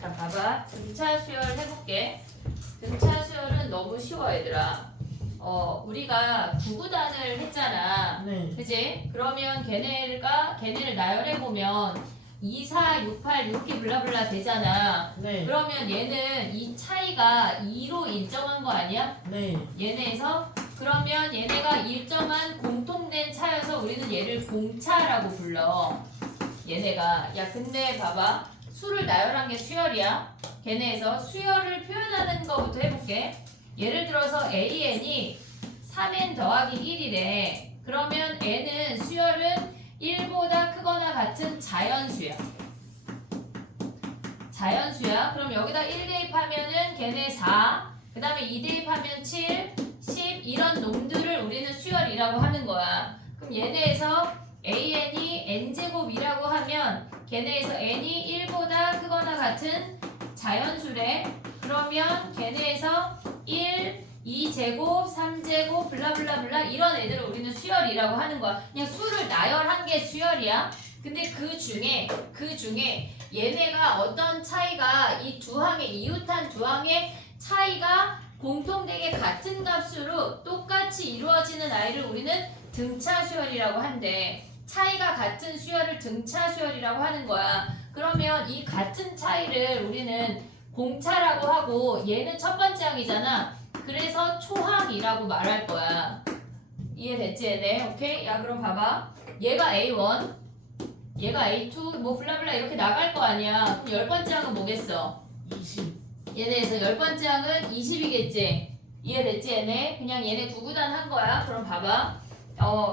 자, 봐봐. 등차 수열 해볼게. 등차 수열은 너무 쉬워, 얘들아. 우리가 구구단을 했잖아. 네. 그지? 그러면 걔네를 나열해보면 2, 4, 6, 8 이렇게 블라블라 되잖아. 네. 그러면 얘는 이 차이가 2로 일정한 거 아니야? 네. 얘네에서? 그러면 얘네가 일정한 공통된 차여서 우리는 얘를 공차라고 불러. 얘네가. 야, 근데 봐봐. 수를 나열한 게 수열이야. 걔네에서 수열을 표현하는 거부터 해볼게. 예를 들어서 AN이 3n 더하기 1이래. 그러면 n은 수열은 1보다 크거나 같은 자연수야. 자연수야. 그럼 여기다 1 대입하면은 걔네 4, 그 다음에 2 대입하면 7, 10 이런 놈들을 우리는 수열이라고 하는 거야. 그럼 얘네에서 AN이 n제곱이라고 하면 걔네에서 n이 1보다 크거나 같은 자연수래. 그러면 걔네에서 1, 2제곱, 3제곱, 블라블라블라 이런 애들을 우리는 수열이라고 하는 거야. 그냥 수를 나열한 게 수열이야. 근데 그 중에 얘네가 어떤 차이가 이 두 항의 이웃한 두 항의 차이가 공통되게 같은 값으로 똑같이 이루어지는 아이를 우리는 등차 수열이라고 한대. 차이가 같은 수열을 등차 수열이라고 하는 거야. 그러면 이 같은 차이를 우리는 공차라고 하고 얘는 첫 번째 항이잖아. 그래서 초항이라고 말할 거야. 이해됐지 얘네? 오케이? 야 그럼 봐봐. 얘가 A1, 얘가 A2, 뭐 블라블라 이렇게 나갈 거 아니야. 그럼 열 번째 항은 뭐겠어? 20. 얘네에서 열 번째 항은 20이겠지? 이해됐지 얘네? 그냥 얘네 구구단 한 거야. 그럼 봐봐.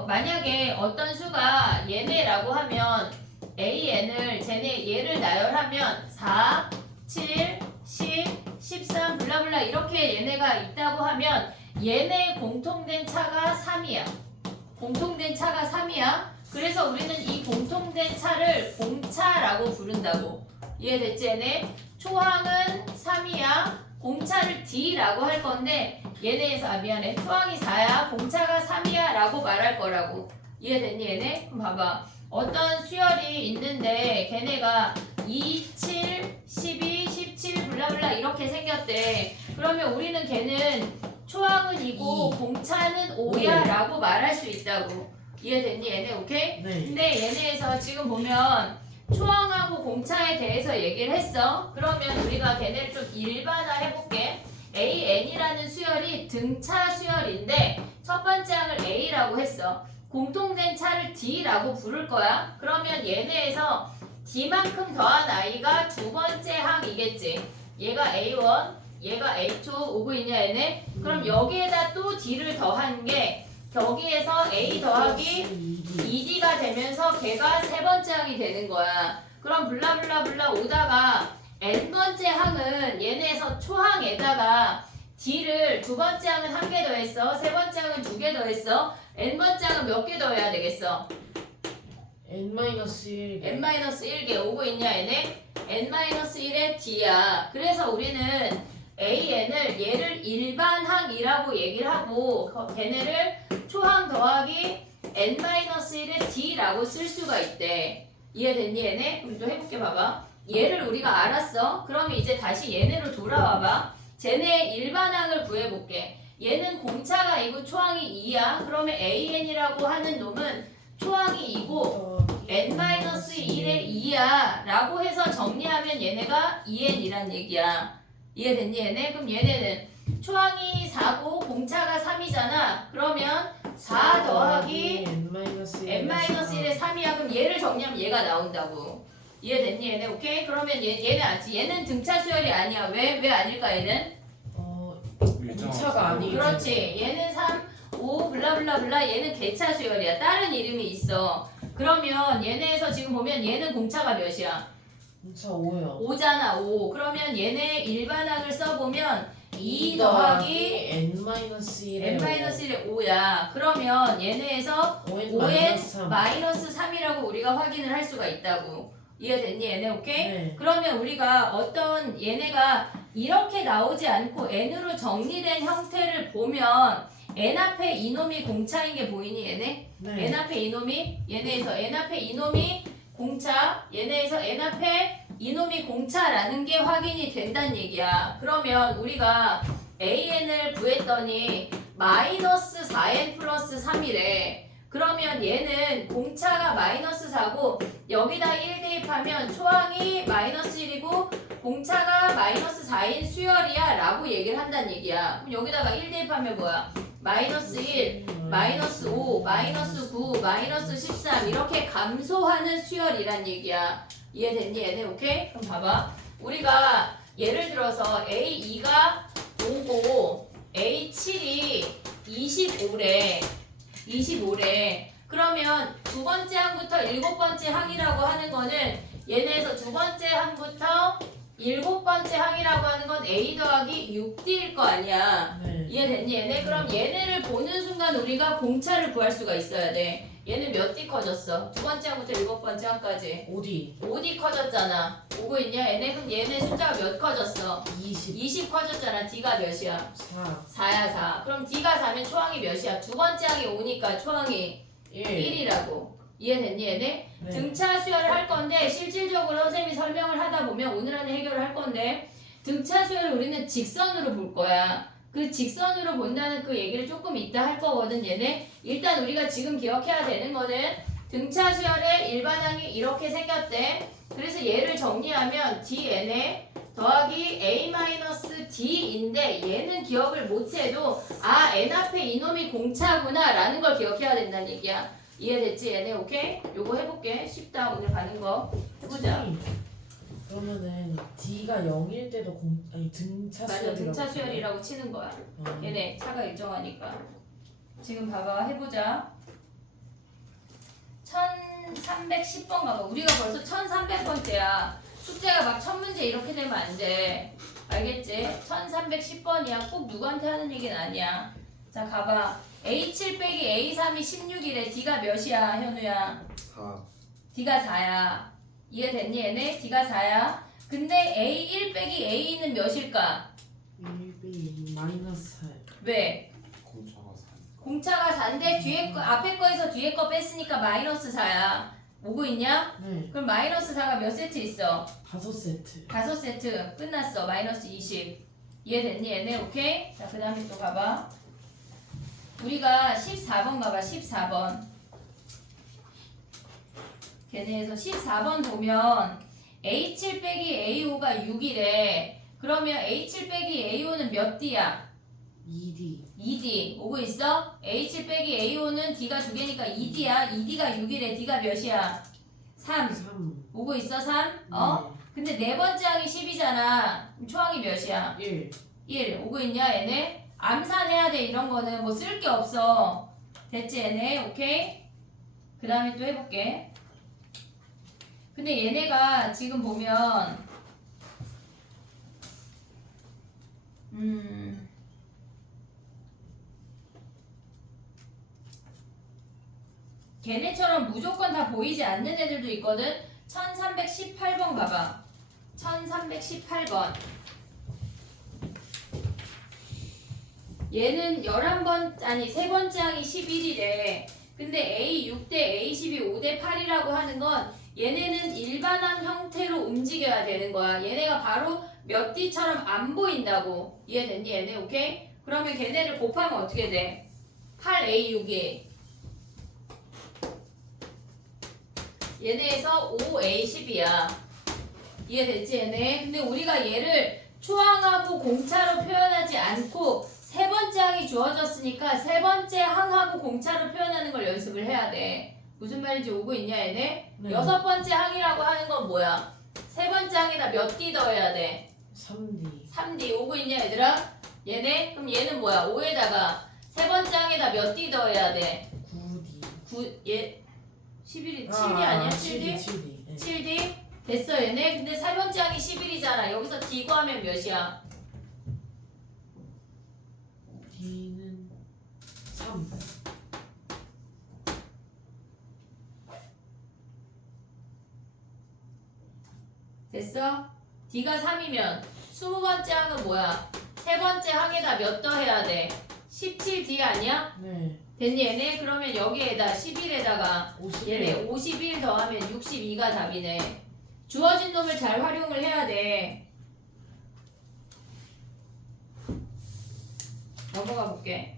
만약에 어떤 수가 얘네라고 하면 AN을 얘를 나열하면 4, 7, 10, 13 블라블라 이렇게 얘네가 있다고 하면 얘네 공통된 차가 3이야. 공통된 차가 3이야. 그래서 우리는 이 공통된 차를 공차라고 부른다고. 이해됐지 얘네? 초항은 3이야. 공차를 D라고 할 건데 얘네에서 미안해. 초항이 4야. 공차가 3이야 라고 말할 거라고. 이해됐니 얘네? 그럼 봐봐. 어떤 수열이 있는데 걔네가 2, 7, 12, 17 블라블라 이렇게 생겼대. 그러면 우리는 걔는 초항은 2고 공차는 5야 라고 말할 수 있다고. 이해됐니 얘네? 오케이? 네. 근데 얘네에서 지금 보면 초항하고 공차에 대해서 얘기를 했어. 그러면 우리가 걔네를 좀 일반화해볼게. AN이라는 수열이 등차 수열인데 첫 번째 항을 A라고 했어. 공통된 차를 D라고 부를 거야. 그러면 얘네에서 D만큼 더한 아이가 두 번째 항이겠지. 얘가 A1, 얘가 A2 오고 있냐 얘네? 그럼 여기에다 또 D를 더한 게 여기에서 A 더하기 2D가 되면서 걔가 세 번째 항이 되는 거야. 그럼 블라블라블라 오다가 n번째 항은 얘네에서 초항에다가 D를 두 번째 항은 한 개 더했어. 세 번째 항은 두 개 더했어. n번째 항은 몇 개 더해야 되겠어? n-1. n-1개 오고 있냐 얘네? n-1의 D야. 그래서 우리는 AN을 얘를 일반항이라고 얘기를 하고 걔네를 초항 더하기 n-1의 D라고 쓸 수가 있대. 이해됐니 얘네? 그럼 또 해볼게 봐봐. 얘를 우리가 알았어. 그러면 이제 다시 얘네로 돌아와봐. 쟤네 일반항을 구해볼게. 얘는 공차가 2고 초항이 2야. 그러면 AN이라고 하는 놈은 초항이 2고 n-1의 2야 라고 해서 정리하면 얘네가 2n이란 얘기야. 이해됐니 얘네? 그럼 얘네는 초항이 4고 공차가 3이잖아. 그러면 4 더하기 n-1의 3이야. 그럼 얘를 정리하면 얘가 나온다고. 이해됐니 얘네? 오케이? 그러면 얘는 아니지. 얘는 등차 수열이 아니야. 왜 아닐까 얘는? 공차가 아니지. 그렇지. 얘는 3, 5 블라블라블라 얘는 개차 수열이야. 다른 이름이 있어. 그러면 얘네에서 지금 보면 얘는 공차가 몇이야? 공차 5요. 5잖아 5. 그러면 얘네 일반항을 써보면 2 더하기 n-1의 5야. 그러면 얘네에서 5n 마이너스 3이라고 우리가 확인을 할 수가 있다고. 이해됐니 얘네? 오케이? 네. 그러면 우리가 어떤 얘네가 이렇게 나오지 않고 n으로 정리된 형태를 보면 n 앞에 이놈이 공차인 게 보이니 얘네? 네. n 앞에 이놈이 얘네에서 n 앞에 이놈이 공차 얘네에서 n 앞에 이놈 이놈이 공차라는 게 확인이 된다는 얘기야. 그러면 우리가 AN을 구했더니 마이너스 4N 플러스 3이래. 그러면 얘는 공차가 마이너스 4고 여기다 1 대입하면 초항이 마이너스 1이고 공차가 마이너스 4인 수열이야 라고 얘기를 한다는 얘기야. 그럼 여기다가 1 대입하면 뭐야? 마이너스 1, 마이너스 5, 마이너스 9, 마이너스 13 이렇게 감소하는 수열이란 얘기야. 이해됐니 얘네? 오케이? 그럼 봐봐. 우리가 예를 들어서 A2가 5고 A7이 25래. 25래. 그러면 두 번째 항부터 일곱 번째 항이라고 하는 거는 얘네에서 두 번째 항부터 일곱 번째 항이라고 하는 건 A 더하기 6D일 거 아니야. 네. 이해됐니 얘네? 그럼 얘네를 보는 순간 우리가 공차를 구할 수가 있어야 돼. 얘는 몇 D 커졌어? 두 번째 항부터 일곱 번째 항까지 5D 5D 커졌잖아. 오고 있냐 얘네? 그럼 얘네 숫자가 몇 커졌어? 20 20 커졌잖아. D가 몇이야? 4 4야 4. 그럼 D가 4면 초항이 몇이야? 두 번째 항이 5니까 초항이 1 1이라고. 이해됐니 얘네? 네. 등차 수열을 할 건데 실질적으로 선생님이 설명을 하다 보면 오늘 안에 해결을 할 건데 등차 수열을 우리는 직선으로 볼 거야. 그 직선으로 본다는 그 얘기를 조금 이따 할 거거든 얘네. 일단 우리가 지금 기억해야 되는 거는 등차 수열의 일반항이 이렇게 생겼대. 그래서 얘를 정리하면 DN에 더하기 A-D인데 얘는 기억을 못해도 아 N 앞에 이놈이 공차구나 라는 걸 기억해야 된다는 얘기야. 이해됐지 얘네? 오케이? 요거 해볼게. 쉽다 오늘 가는 거 해보자. 그러면은 D가 0일 때도 아니 등차 맞아 수열이라고 등차 수열이라고 치는 거야. 얘네 차가 일정하니까. 지금 봐봐 해보자. 1310번 가봐. 우리가 벌써 1300번째야. 숙제가 막 1000문제 이렇게 되면 안 돼. 알겠지? 1310번이야. 꼭 누구한테 하는 얘기는 아니야. 자 가봐. A7 빼기 A3이 16이래. D가 몇이야 현우야? 4 D가 4야. 이해됐니 얘네? D가 4야. 근데 A1 빼기 A는 몇일까? 1 빼기 마이너스 4 왜? 공차가 4 공차가 4인데 뒤에 거, 앞에 거에서 뒤에 거 뺐으니까 마이너스 4야. 오고 있냐? 네 그럼 마이너스 4가 몇 세트 있어? 5세트 5세트. 끝났어. 마이너스 20. 이해됐니 얘네? 오케이? 자 그 다음에 또 가봐. 우리가 14번 가봐. 14번. 걔네에서 14번 보면 A7 빼기 A5가 6이래. 그러면 A7 빼기 A5는 몇 D야? 2D 2D. 오고 있어? A7 빼기 A5는 D가 2개니까 2D야. 2D가 6이래. D가 몇이야? 3. 3 오고 있어? 3? 어? 근데 네 번째 항이 10이잖아. 그럼 초항이 몇이야? 1 1. 오고 있냐 얘네? 암산해야 돼 이런 거는 뭐 쓸 게 없어. 됐지 얘네? 오케이? 그 다음에 또 해볼게. 근데 얘네가 지금 보면 걔네처럼 무조건 다 보이지 않는 애들도 있거든. 1318번 가봐. 1318번. 얘는 11번, 아니, 세 번째 항이 11이래. 근데 A6 대 A12 5 대 8이라고 하는 건 얘네는 일반항 형태로 움직여야 되는 거야. 얘네가 바로 몇 D처럼 안 보인다고. 이해됐니, 얘네? 오케이? 그러면 걔네를 곱하면 어떻게 돼? 8A6이. 얘네에서 5A10이야. 이해됐지, 얘네? 근데 우리가 얘를 초항하고 공차로 표현하지 않고 세 번째 항이 주어졌으니까 세 번째 항하고 공차로 표현하는 걸 연습을 해야 돼. 무슨 말인지 오고 있냐 얘네? 네. 여섯 번째 항이라고 하는 건 뭐야? 세 번째 항에다 몇 D 넣어야 돼? 3D 3D. 오고 있냐 얘들아? 얘네? 그럼 얘는 뭐야? 5에다가 세 번째 항에다 몇 D 넣어야 돼? 9D 얘 11이 7D 아니야? 7D? 7D 네. 7D? 됐어 얘네? 근데 세 번째 항이 11이잖아. 여기서 D 구하면 몇이야? D는 3 됐어? D가 3이면 20번째 항은 뭐야? 세 번째 항에다 몇 더해야 돼? 17D 아니야? 네 됐니 얘네? 그러면 여기에다 11에다가 51 얘네 51 더하면 62가 답이네. 주어진 놈을 잘 활용을 해야 돼. 넘어가 볼게.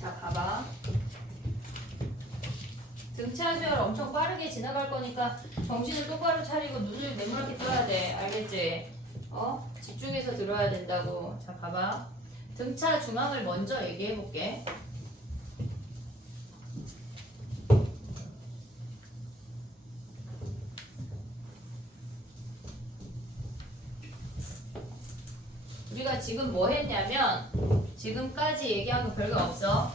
자, 봐봐. 등차 수열 엄청 빠르게 지나갈 거니까 정신을 똑바로 차리고 눈을 네모나게 떠야 돼. 알겠지? 집중해서 들어야 된다고. 자, 봐봐. 등차 중앙을 먼저 얘기해 볼게. 우리가 지금 뭐 했냐면 지금까지 얘기한 거 별거 없어.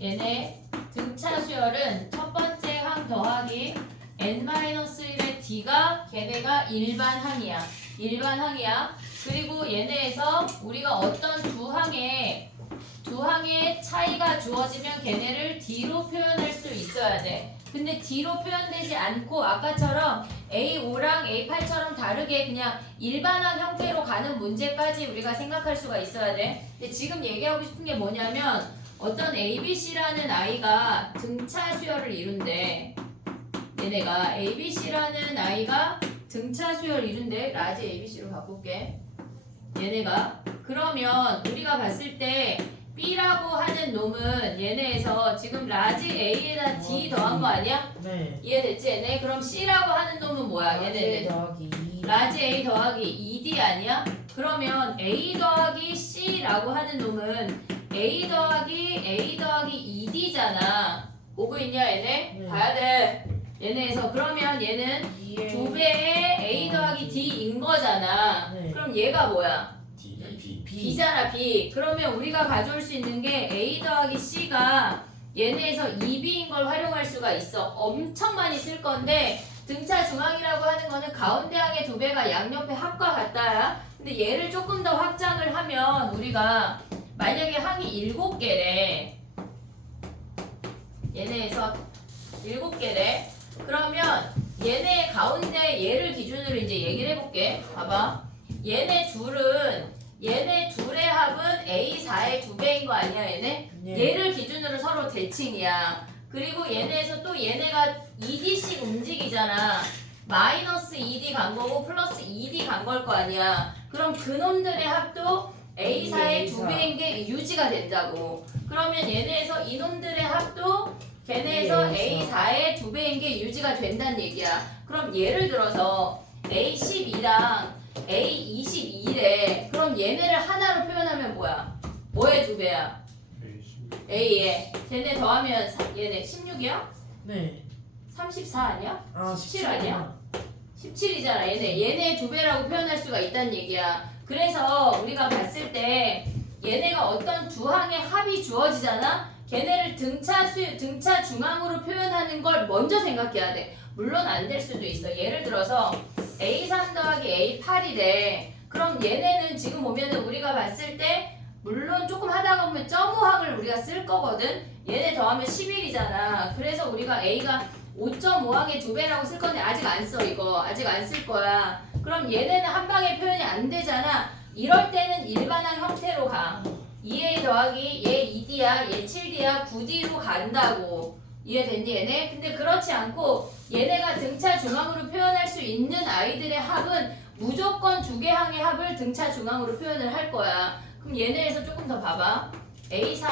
얘네 등차 수열은 첫 번째 항 더하기 n-1의 d가 걔네가 일반항이야. 일반항이야. 그리고 얘네에서 우리가 어떤 두 항의 차이가 주어지면 걔네를 d로 표현할 수 있어야 돼. 근데 d로 표현되지 않고 아까처럼 A5랑 A8처럼 다르게 그냥 일반항 형태로 가는 문제까지 우리가 생각할 수가 있어야 돼. 근데 지금 얘기하고 싶은 게 뭐냐면 어떤 ABC라는 아이가 등차 수열을 이룬대. 얘네가 ABC라는 아이가 등차 수열을 이룬대. 라지 ABC로 바꿀게. 얘네가 그러면 우리가 봤을 때 B라고 하는 놈은 얘네에서 지금 라지 A에다 D 더한 거 아니야? 네. 이해됐지 얘네? 그럼 C라고 하는 놈은 뭐야 얘네는? 더하기 2. 라지 A 더하기 2D 아니야? 그러면 A 더하기 C라고 하는 놈은 A 더하기 2D잖아. 오고 있냐 얘네? 네. 봐야 돼. 얘네에서 그러면 얘는 2배의 A 더하기 D인 거잖아. 네. 그럼 얘가 뭐야? D, B. B잖아 B. 그러면 우리가 가져올 수 있는 게 A 더하기 C가 얘네에서 2B인 걸 활용할 수가 있어. 엄청 많이 쓸 건데 등차 중앙이라고 하는 거는 가운데 항의 두 배가 양옆의 합과 같다야. 근데 얘를 조금 더 확장을 하면 우리가 만약에 항이 7개래. 얘네에서 7개래. 그러면 얘네 가운데 얘를 기준으로 이제 얘기를 해볼게. 봐봐. 얘네 둘의 합은 A4의 2배인 거 아니야 얘네? 네. 얘를 기준으로 서로 대칭이야. 그리고 얘네에서 또 얘네가 2D씩 움직이잖아. 마이너스 2D 간 거고 플러스 2D 간 걸 거 아니야. 그럼 그놈들의 합도 A4의 2배인 게 유지가 된다고. 그러면 얘네에서 이놈들의 합도 걔네에서 A4의 2배인 게 유지가 된다는 얘기야. 그럼 예를 들어서 A12랑 A22래. 그럼 얘네를 하나로 표현하면 뭐야? 뭐의 2배야? A에. 걔네 더하면 얘네 16이야? 네. 34 아니야? 아, 17 아니야? 17이잖아. 얘네의 2배라고 표현할 수가 있다는 얘기야. 그래서 우리가 봤을 때 얘네가 어떤 두 항의 합이 주어지잖아. 걔네를 등차 중앙으로 표현하는 걸 먼저 생각해야 돼. 물론 안 될 수도 있어. 예를 들어서 A3 더하기 A8이래. 그럼 얘네는 지금 보면은 우리가 봤을 때 물론 조금 하다가 보면 점호항을 우리가 쓸 거거든. 얘네 더하면 11이잖아. 그래서 우리가 A가 5.5항의 2배라고 쓸 건데 아직 안 써 이거. 아직 안 쓸 거야. 그럼 얘네는 한 방에 표현이 안 되잖아. 이럴 때는 일반항 형태로 가. 2A 더하기 얘 2D야, 얘 7D야, 9D로 간다고. 이해됐니 얘네? 근데 그렇지 않고 얘네가 등차 중앙으로 표현할 수 있는 아이들의 합은 무조건 2개 항의 합을 등차 중앙으로 표현을 할 거야. 그럼 얘네에서 조금 더 봐봐. A3,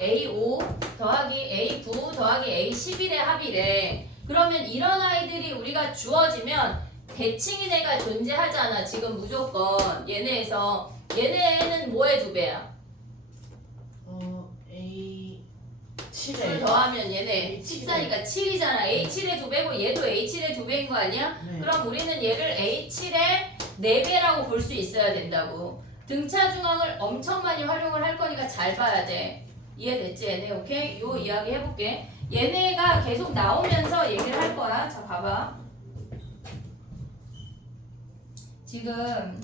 A5 더하기 A9 더하기 A11의 합이래. 그러면 이런 아이들이 우리가 주어지면 대칭인 애가 존재하잖아. 지금 무조건 얘네에서. 얘네는 뭐의 2배야? A 7을 7에 더하면 얘네 14니까 7이잖아. A7의 2배고 얘도 A7의 2배인 거 아니야? 네. 그럼 우리는 얘를 A7의 4배라고 볼 수 있어야 된다고. 등차 중앙을 엄청 많이 활용을 할 거니까 잘 봐야 돼. 이해됐지 얘네? 오케이? 요 이야기 해볼게. 얘네가 계속 나오면서 얘기를 할 거야. 자 봐봐. 지금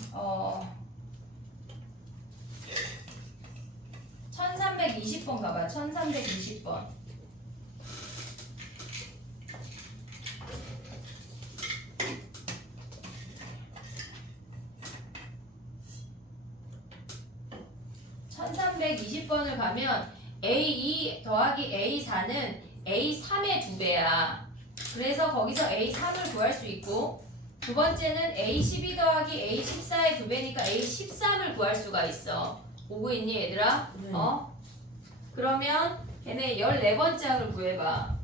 1320번 가봐. 1320번. (1320번을) 가면 A2 더하기 A4는 A3의 2배야. 그래서 거기서 A3을 구할 수 있고 두 번째는 A12 더하기 A14의 2배니까 A13을 구할 수가 있어. 오고 있니 얘들아? 네. 그러면 걔네 14번째 항을 구해봐.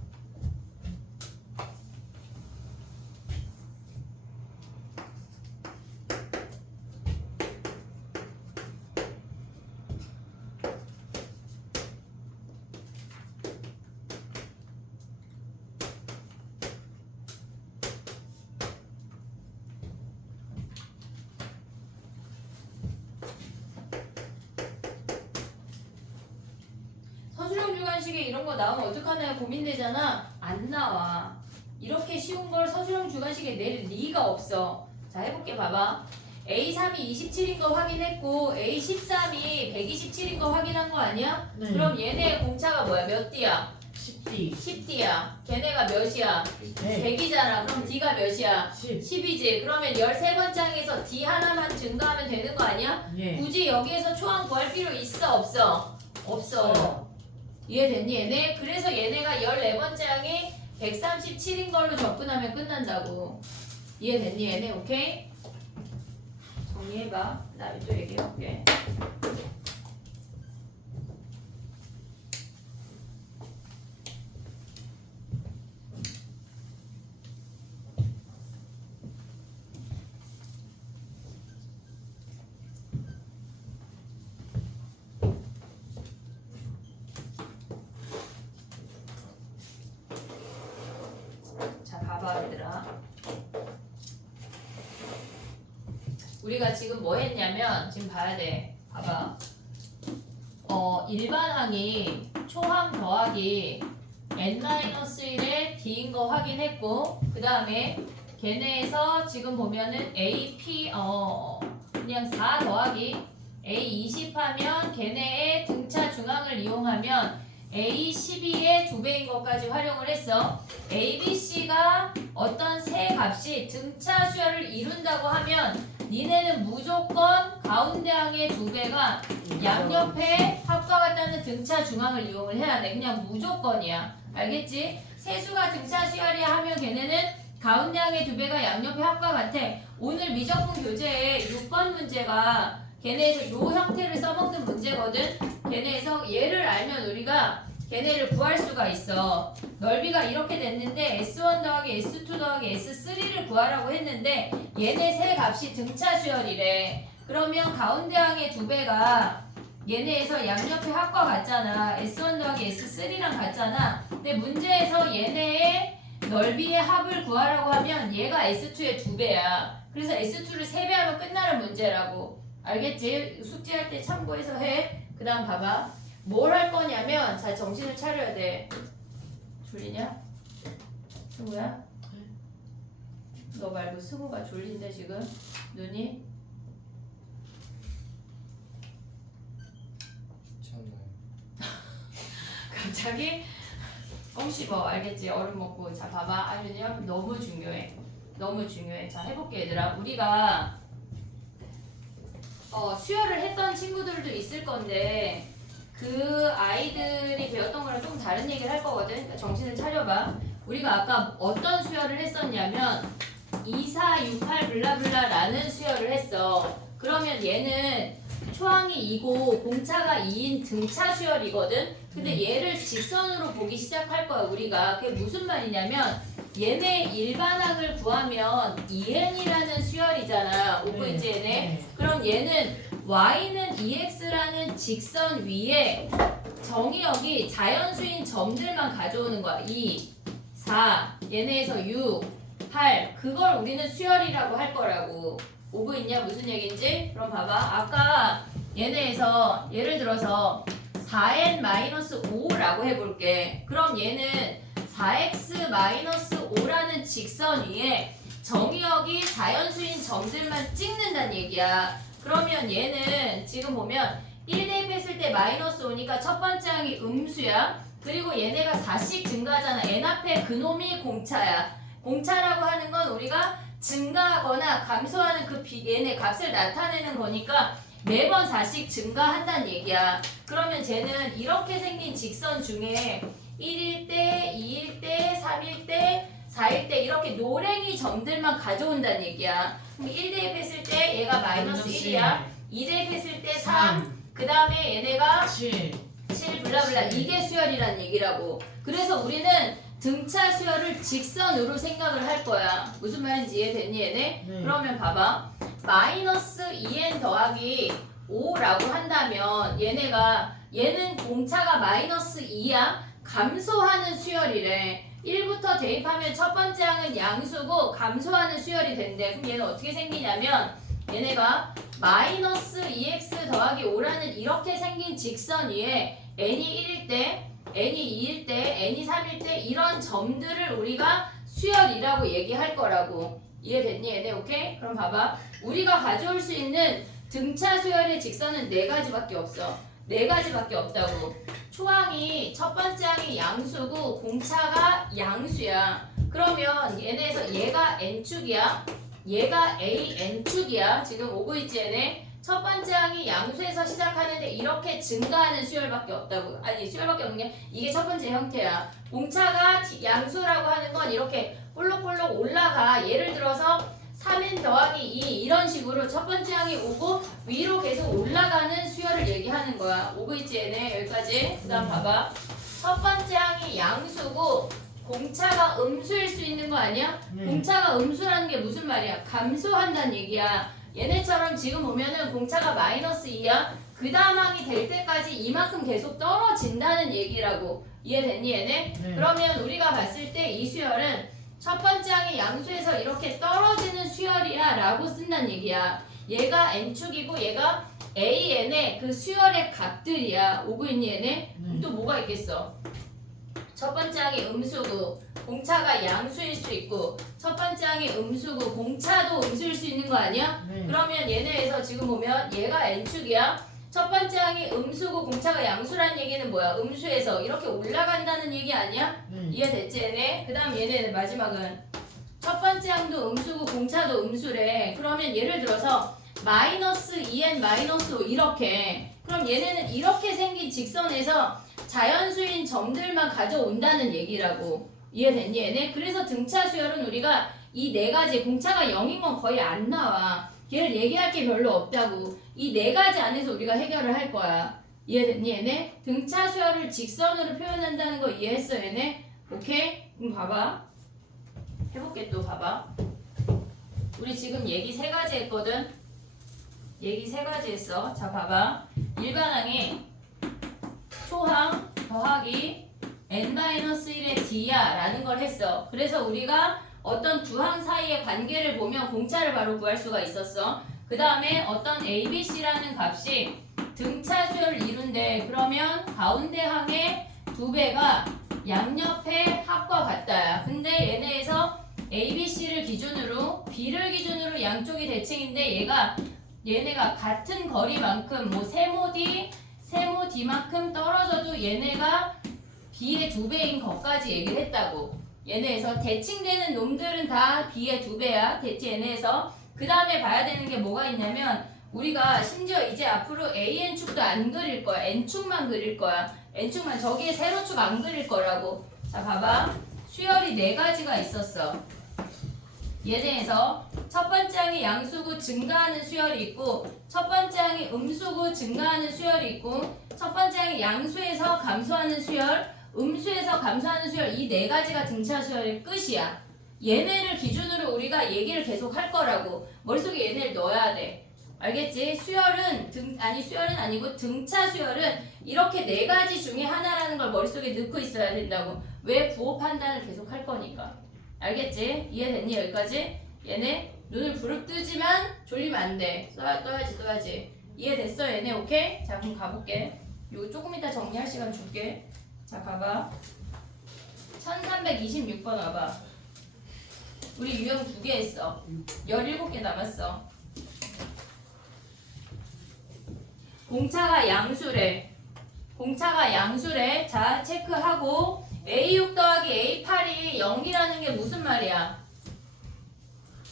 서술형 주관식에 이런 거 나오면 어떡하나요? 고민되잖아. 안 나와. 이렇게 쉬운 걸 서술형 주관식에 낼 리가 없어. 자, 해볼게. 봐봐. A3이 27인 거 확인했고 A13이 127인 거 확인한 거 아니야? 네. 그럼 얘네의 공차가 뭐야? 몇 D야? 10D 10D야. 걔네가 몇이야? 100 100이잖아. 그럼 D가 몇이야? 10 10이지. 그러면 13번째 항에서 D 하나만 증가하면 되는 거 아니야? 예. 굳이 여기에서 초항 구할 필요 있어? 없어? 없어. 이해됐니 얘네? 그래서 얘네가 14번째 항이 137인 걸로 접근하면 끝난다고. 이해됐니 얘네? 오케이? 정리해봐. 그 다음에 또 얘기해볼게. 자, 봐봐 얘들아. 우리가 지금 뭐 했냐면 지금 봐야 돼. 봐봐. 일반항이 초항 더하기 n-1의 d인 거 확인했고 그 다음에 걔네에서 지금 보면은 AP 그냥 4 더하기 A20 하면 걔네의 등차 중항을 이용하면 A12의 2배인 것까지 활용을 했어. ABC가 어떤 세 값이 등차 수열을 이룬다고 하면 니네는 무조건 가운데 항의 2배가 양옆에 합과 같다는 등차 중항을 이용을 해야 돼. 그냥 무조건이야. 알겠지? 세수가 등차 수열이야 하면 걔네는 가운데 항의 2배가 양옆에 합과 같아. 오늘 미적분 교재에 6번 문제가 걔네에서 요 형태를 써먹는 문제거든. 걔네에서 얘를 알면 우리가 걔네를 구할 수가 있어. 넓이가 이렇게 됐는데 S1 더하기 S2 더하기 S3를 구하라고 했는데 얘네 세 값이 등차 수열이래. 그러면 가운데 항의 2배가 얘네에서 양옆에 합과 같잖아. S1 더하기 S3랑 같잖아. 근데 문제에서 얘네의 넓이의 합을 구하라고 하면 얘가 S2의 2배야. 그래서 S2를 3배하면 끝나는 문제라고. 알겠지? 숙제할 때 참고해서 해. 그 다음 봐봐. 뭘 할 거냐면 자 정신을 차려야 돼. 졸리냐? 승우야? 너 말고 승우가 졸린데 지금 눈이? 괜찮아요. 갑자기 껌 씹어. 알겠지? 얼음 먹고. 자 봐봐. 알려면 너무 중요해. 너무 중요해. 자 해볼게 얘들아. 우리가 수혈을 했던 친구들도 있을 건데 그 아이들이 배웠던 거랑 조금 다른 얘기를 할 거거든. 그러니까 정신을 차려봐. 우리가 아까 어떤 수혈을 했었냐면 2, 4, 6, 8 블라블라라는 수혈을 했어. 그러면 얘는 초항이 2고 공차가 2인 등차 수열이거든. 근데 얘를 직선으로 보기 시작할 거야 우리가. 그게 무슨 말이냐면 얘네 일반항을 구하면 2n이라는 수열이잖아. 오고 있지 얘네? 네. 그럼 얘는 y는 2x라는 직선 위에 정의역이 자연수인 점들만 가져오는 거야. 2, 4, 얘네에서 6, 8 그걸 우리는 수열이라고 할 거라고. 오고 있냐? 무슨 얘기인지? 그럼 봐봐. 아까 얘네에서 예를 들어서 4n-5라고 해볼게. 그럼 얘는 4x-5라는 직선 위에 정의역이 자연수인 점들만 찍는다는 얘기야. 그러면 얘는 지금 보면 1대입했을 때 마이너스 오니까 첫 번째 항이 음수야. 그리고 얘네가 4씩 증가하잖아. n 앞에 그놈이 공차야. 공차라고 하는 건 우리가 증가하거나 감소하는 그 얘네 값을 나타내는 거니까 4번 4씩 증가한다는 얘기야. 그러면 쟤는 이렇게 생긴 직선 중에 1일 때, 2일 때, 3일 때, 4일 때 이렇게 노랭이 점들만 가져온다는 얘기야. 그럼 1 대입했을 때 얘가 마이너스 1이야. 2 대입했을 때 3. 그 다음에 얘네가 7 7 블라블라 이게 수열이라는 얘기라고. 그래서 우리는 등차 수열을 직선으로 생각을 할 거야. 무슨 말인지 이해됐니 얘네? 네. 그러면 봐봐. 마이너스 2n 더하기 5라고 한다면 얘는 공차가 마이너스 2야. 감소하는 수열이래. 1부터 대입하면 첫 번째 항은 양수고 감소하는 수열이 된대. 그럼 얘는 어떻게 생기냐면 얘네가 마이너스 2x 더하기 5라는 이렇게 생긴 직선 위에 n이 1일 때, n이 2일 때, n이 3일 때 이런 점들을 우리가 수열이라고 얘기할 거라고. 이해됐니 얘네? 오케이? 그럼 봐봐. 우리가 가져올 수 있는 등차 수열의 직선은 4가지밖에 없어. 4가지밖에 없다고. 초항이 첫 번째 항이 양수고 공차가 양수야. 그러면 얘네에서 얘가 n축이야. 얘가 AN축이야. 지금 오고 있지 얘네. 첫 번째 항이 양수에서 시작하는데 이렇게 증가하는 수열밖에 없다고. 아니 수열밖에 없는 게 이게 첫 번째 형태야. 공차가 양수라고 하는 건 이렇게 볼록볼록 올라가. 예를 들어서 3n 더하기 2 이런 식으로 첫 번째 항이 오고 위로 계속 올라가는 수열을 얘기하는 거야. 오고 있지 얘네 여기까지. 그 다음 봐봐. 첫 번째 항이 양수고 공차가 음수일 수 있는 거 아니야? 공차가 음수라는 게 무슨 말이야? 감소한다는 얘기야. 얘네처럼 지금 보면은 공차가 마이너스 2야. 그 다음 항이 될 때까지 이만큼 계속 떨어진다는 얘기라고. 이해됐니 얘네? 네. 그러면 우리가 봤을 때 이 수열은 첫 번째 항이 양수에서 이렇게 떨어지는 수열이야 라고 쓴다는 얘기야. 얘가 n축이고 얘가 an의 그 수열의 값들이야. 오고 있니 얘네? 그럼 또 뭐가 있겠어? 첫 번째 항이 음수고 공차가 양수일 수 있고 첫 번째 항이 음수고 공차도 음수일 수 있는 거 아니야? 네. 그러면 얘네에서 지금 보면 얘가 n축이야. 첫 번째 항이 음수고 공차가 양수라는 얘기는 뭐야? 음수에서 이렇게 올라간다는 얘기 아니야? 이해됐지 얘네? 그 다음 얘네는 마지막은 첫 번째 항도 음수고 공차도 음수래. 그러면 예를 들어서 마이너스 2n 마이너스 5 이렇게. 그럼 얘네는 이렇게 생긴 직선에서 자연수인 점들만 가져온다는 얘기라고. 이해됐니 얘네? 그래서 등차 수열은 우리가 이 4가지 공차가 0인 건 거의 안 나와. 얘를 얘기할 게 별로 없다고. 이 4가지 안에서 우리가 해결을 할 거야. 이해됐니 얘네? 등차 수열을 직선으로 표현한다는 거 이해했어 얘네? 오케이? 그럼 봐봐. 해볼게 또 봐봐. 우리 지금 얘기 3가지 했거든? 얘기 3가지 했어. 자 봐봐. 일반항이 초항 더하기 n-1의 d야 라는 걸 했어. 그래서 우리가 어떤 두 항 사이의 관계를 보면 공차를 바로 구할 수가 있었어. 그 다음에 어떤 ABC라는 값이 등차 수열을 이룬대. 그러면 가운데 항의 2배가 양옆의 합과 같다야. 근데 얘네에서 ABC를 기준으로 B를 기준으로 양쪽이 대칭인데 얘네가 같은 거리만큼 뭐 세모 D만큼 떨어져도 얘네가 B의 2배인 것까지 얘기를 했다고. 얘네에서 대칭되는 놈들은 다 B의 2배야. 됐지 얘네에서. 그 다음에 봐야 되는 게 뭐가 있냐면 우리가 심지어 이제 앞으로 AN축도 안 그릴 거야. N축만 그릴 거야. N축만. 저기에 세로축 안 그릴 거라고. 자 봐봐. 수열이 4가지가 있었어. 얘네에서 첫 번째 항이 양수고 증가하는 수열이 있고 첫 번째 항이 음수고 증가하는 수열이 있고 첫 번째 항이 양수에서 감소하는 수열 음수에서 감소하는 수열 이 4가지가 등차 수열의 끝이야. 얘네를 기준으로 우리가 얘기를 계속 할 거라고. 머릿속에 얘네를 넣어야 돼. 알겠지? 수열은 수열은 아니고 등차 수열은 이렇게 4가지 중에 하나라는 걸 머릿속에 넣고 있어야 된다고. 왜 부호 판단을 계속 할 거니까. 알겠지? 이해됐니 여기까지? 얘네 눈을 부릅 뜨지만 졸리면 안 돼. 떠야지. 이해됐어 얘네? 오케이? 자 그럼 가볼게. 이거 조금 이따 정리할 시간 줄게. 자 가봐. 1326번 와봐. 우리 유형 2개 했어. 17개 남았어. 공차가 양수래. 자 체크하고 A6 더하기 A8이 0이라는 게 무슨 말이야?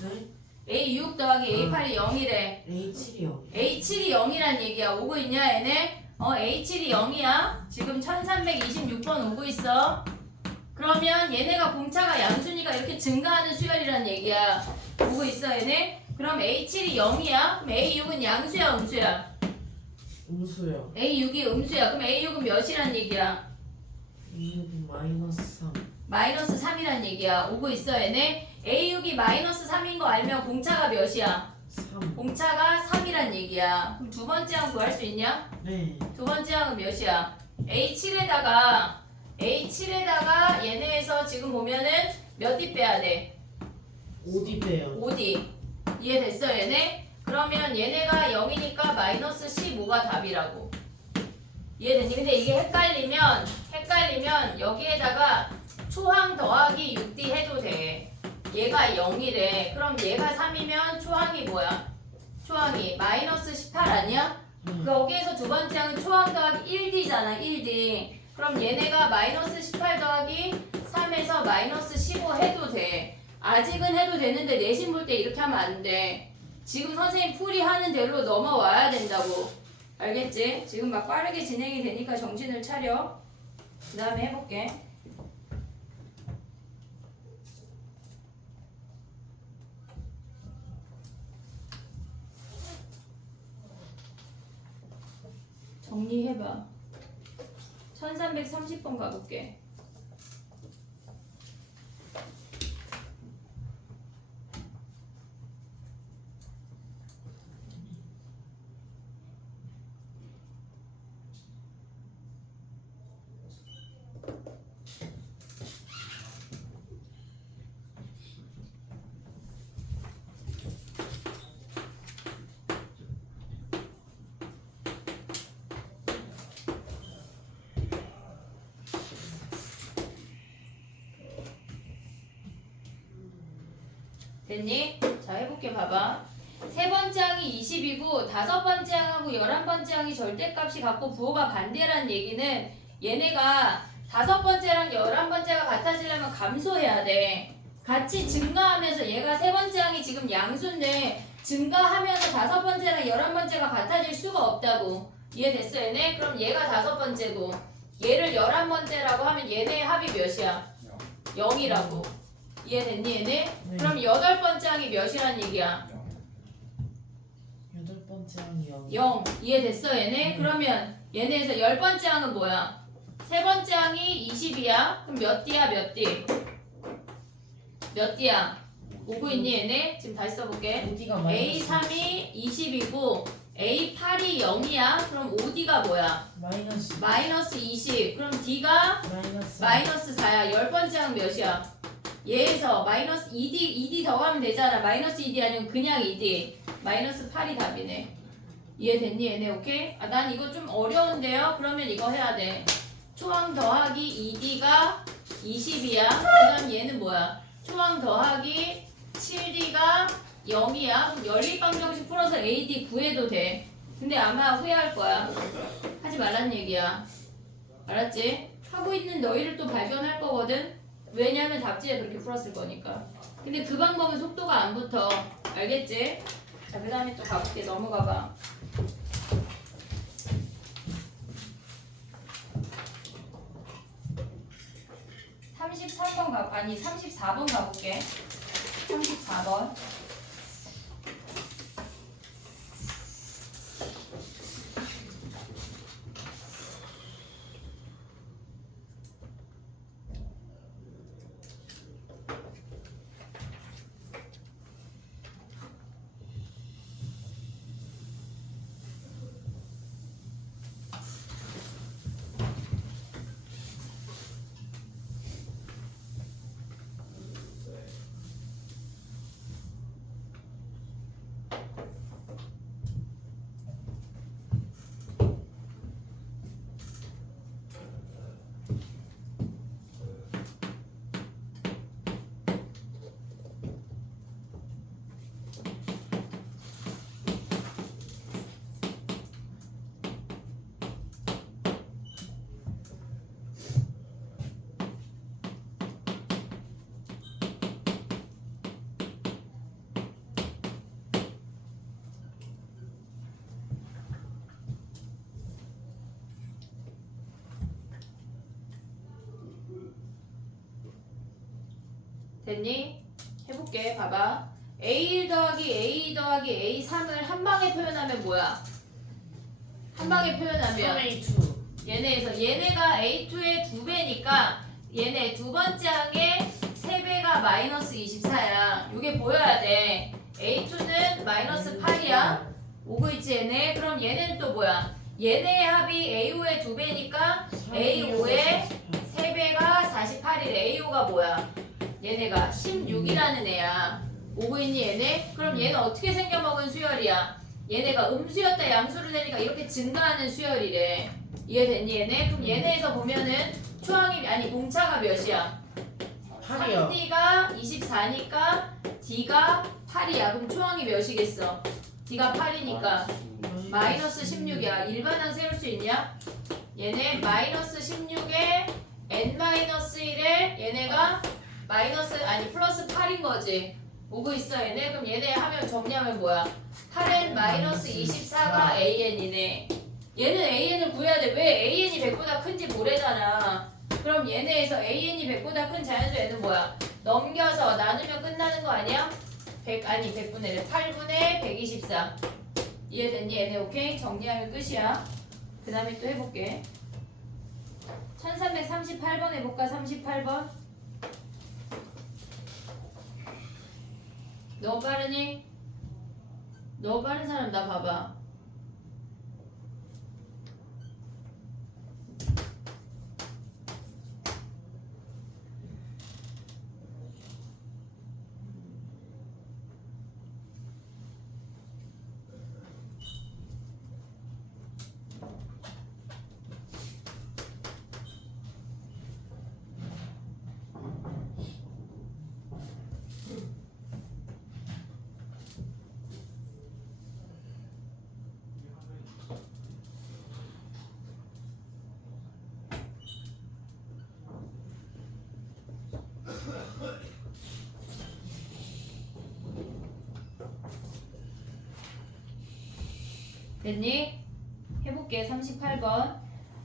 네? A6 더하기 A8이 0이래. A7이 0. A7이 0이란 얘기야. 오고 있냐 얘네? A7이 0이야. 지금 1326번 오고 있어. 그러면 얘네가 공차가 양순위가 이렇게 증가하는 수열이란 얘기야. 오고 있어 얘네? 그럼 A7이 0이야. 그럼 A6은 양수야 음수야? 음수요. A6이 음수야. 그럼 A6은 몇이란 얘기야? A6은 마이너스 3. 마이너스 3이란 얘기야. 오고 있어 얘네? A6이 마이너스 3인 거 알면 공차가 몇이야? 3. 공차가 3이란 얘기야. 그럼 두 번째 항 구할 수 있냐? 네. 두 번째 항은 몇이야? A7에다가 얘네에서 지금 보면은 몇 D 빼야 돼? 5D 빼요. 5D. 이해됐어 얘네? 그러면 얘네가 0이니까 마이너스 15가 답이라고. 이해됐니? 근데 이게 헷갈리면 여기에다가 초항 더하기 6D 해도 돼. 얘가 0이래. 그럼 얘가 3이면 초항이 뭐야? 초항이 마이너스 18 아니야? 거기에서 두 번째 항은 초항 더하기 1D잖아. 1D. 그럼 얘네가 마이너스 18 더하기 3에서 마이너스 15 해도 돼. 아직은 해도 되는데 내신 볼 때 이렇게 하면 안 돼. 지금 선생님 풀이 하는 대로 넘어와야 된다고. 알겠지? 지금 막 빠르게 진행이 되니까 정신을 차려. 그 다음에 해볼게. 정리해봐. 1330번 가볼게. 됐니? 자 해볼게. 봐봐. 세 번째 항이 20이고 다섯 번째 항하고 11번째 항이 절대값이 같고 부호가 반대란 얘기는 얘네가 다섯 번째랑 11번째가 같아지려면 감소해야 돼. 같이 증가하면서 얘가 세 번째 항이 지금 양수인데 증가하면서 다섯 번째랑 11번째가 같아질 수가 없다고. 이해됐어 얘네? 그럼 얘가 다섯 번째고 얘를 11번째라고 하면 얘네의 합이 몇이야? 0이라고. 이해됐니 얘네? 네. 그럼 여덟 번째 항이 몇이란 얘기야? 8번째 항이 0. 0. 이해됐어 얘네? 그러면 얘네에서 열 번째 항은 뭐야? 세 번째 항이 20이야. 그럼 몇 D야 몇 D? 몇 D야? 오고 있니 얘네? 지금 다시 써볼게. 5D가 마이너스 A3이 20이고 A8이 0이야. 그럼 5D가 뭐야? 마이너스 20. 그럼 D가 마이너스 4야. 열 번째 항 몇이야? 얘에서 마이너스 2D 더하면 되잖아. 마이너스 2D 아니면 그냥 2D. 마이너스 8이 답이네. 이해됐니 얘네? 오케이? 아, 난 이거 좀 어려운데요? 그러면 이거 해야 돼. 초항 더하기 2D가 20이야. 그 다음 얘는 뭐야? 초항 더하기 7D가 0이야. 그럼 연립방정식 풀어서 AD 구해도 돼. 근데 아마 후회할 거야. 하지 말란 얘기야. 알았지? 하고 있는 너희를 또 발견할 거거든? 왜냐면 답지에 그렇게 풀었을 거니까. 근데 그 방법은 속도가 안 붙어. 알겠지? 자, 그 다음에 또 가볼게. 넘어가봐. 아니 34번 가볼게. 34번. 됐니? 해볼게. 봐봐. A1 더하기 A2 더하기 A3을 한 방에 표현하면 뭐야? 한 방에 표현하면 3A2 얘네에서 얘네가 A2의 2배니까 얘네 두 번째 항의 3배가 마이너스 24야. 이게 보여야 돼. A2는 마이너스 8이야. 오고 있지 얘네. 그럼 얘는 또 뭐야? 얘네의 합이 A5의 2배니까 A5의 3배가 48이래. A5가 뭐야? 얘네가 16이라는 애야. 오고 있니 얘네? 그럼 얘는 어떻게 생겨먹은 수열이야? 얘네가 음수였다 양수를 내니까 이렇게 증가하는 수열이래. 이해됐니 얘네? 그럼 얘네에서 보면은 초항이 아니 공차가 몇이야? 8이요 3D가 24니까 D가 8이야. 그럼 초항이 몇이겠어? D가 8이니까 마이너스 16이야. 일반항 세울 수 있냐? 얘네 마이너스 16에 n-1에 얘네가 마이너스 아니 플러스 8인 거지. 오고 있어 얘네. 그럼 얘네 하면 정리하면 뭐야? 8n 마이너스 24가 an이네. 얘는 an을 구해야 돼. 왜 an이 100보다 큰지 모르잖아. 그럼 얘네에서 an이 100보다 큰 자연수 얘는 뭐야? 넘겨서 나누면 끝나는 거 아니야? 100 아니 100분의 1 8분의 124. 이해됐니 얘네? 오케이? 정리하면 끝이야. 그 다음에 또 해볼게. 1338번 해볼까? 38번. 너무 빠르니? 너무 빠른 사람 나 봐봐. 됐니? 해볼게. 38번.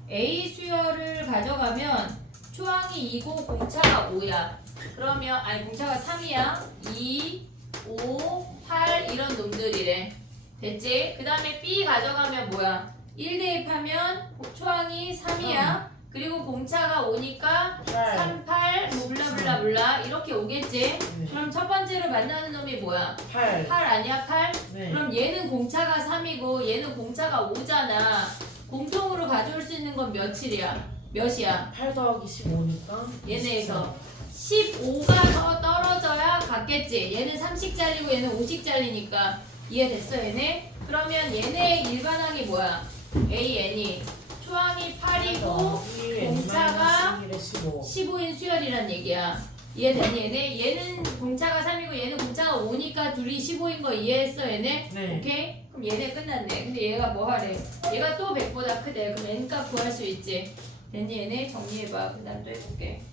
A 수열을 가져가면 초항이 2고 공차가 5야. 그러면 아니 공차가 3이야. 2, 5, 8 이런 놈들이래. 됐지? 그 다음에 B 가져가면 뭐야? 1 대입하면 초항이 3이야. 그리고 공차가 5니까 3, 8, 뭐 블라블라블라 이렇게 오겠지? 그럼 첫 번째로 만나는 놈이 뭐야? 8 8 아니야? 8? 네. 그럼 얘는 공차가 3이고 얘는 공차가 5잖아. 공통으로 가져올 수 있는 건 며칠이야? 몇이야? 8 더하기 15니까 얘네에서 15가 더 떨어져야 같겠지. 얘는 3씩 잘리고 얘는 5씩 잘리니까. 이해됐어 얘네? 그러면 얘네의 일반항이 뭐야? AN이 초항이 8이고 공차가 15인 수열이란 얘기야. 이해됐니 얘네? 얘는 공차가 3이고 얘는 공차가 5니까 둘이 15인 거 이해했어 얘네? 네. 오케이? 그럼 얘네 끝났네. 근데 얘가 뭐 하래? 얘가 또 100보다 크대. 그럼 n값 구할 수 있지. 됐니 얘네? 정리해봐. 그 다음 또 해볼게.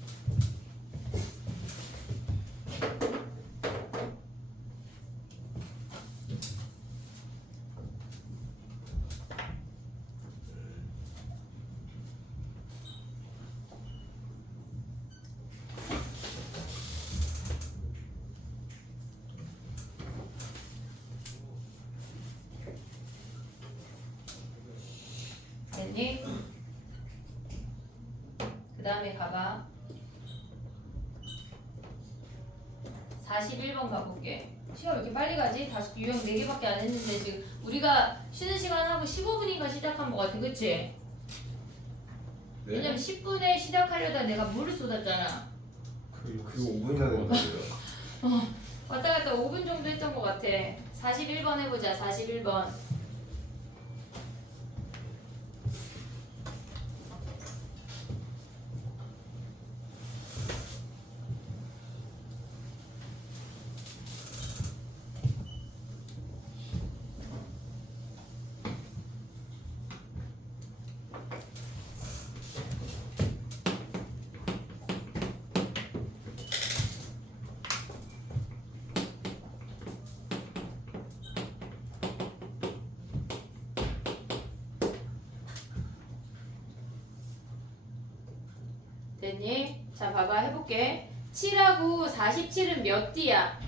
됐니? 그 다음에 가봐. 41번 가볼게. 시간 왜 이렇게 빨리 가지? 다섯 유형 4개밖에 안 했는데 지금 우리가 쉬는 시간 하고 15분인가 시작한 것 같아. 그치? 왜냐면 10분에 시작하려다 내가 물을 쏟았잖아. 그거 5분이나 됐는데요. 왔다 갔다 5분 정도 했던 것 같아. 41번 해보자. 41번. 됐니? 자 봐봐 해볼게. 7하고 47은 몇 D야?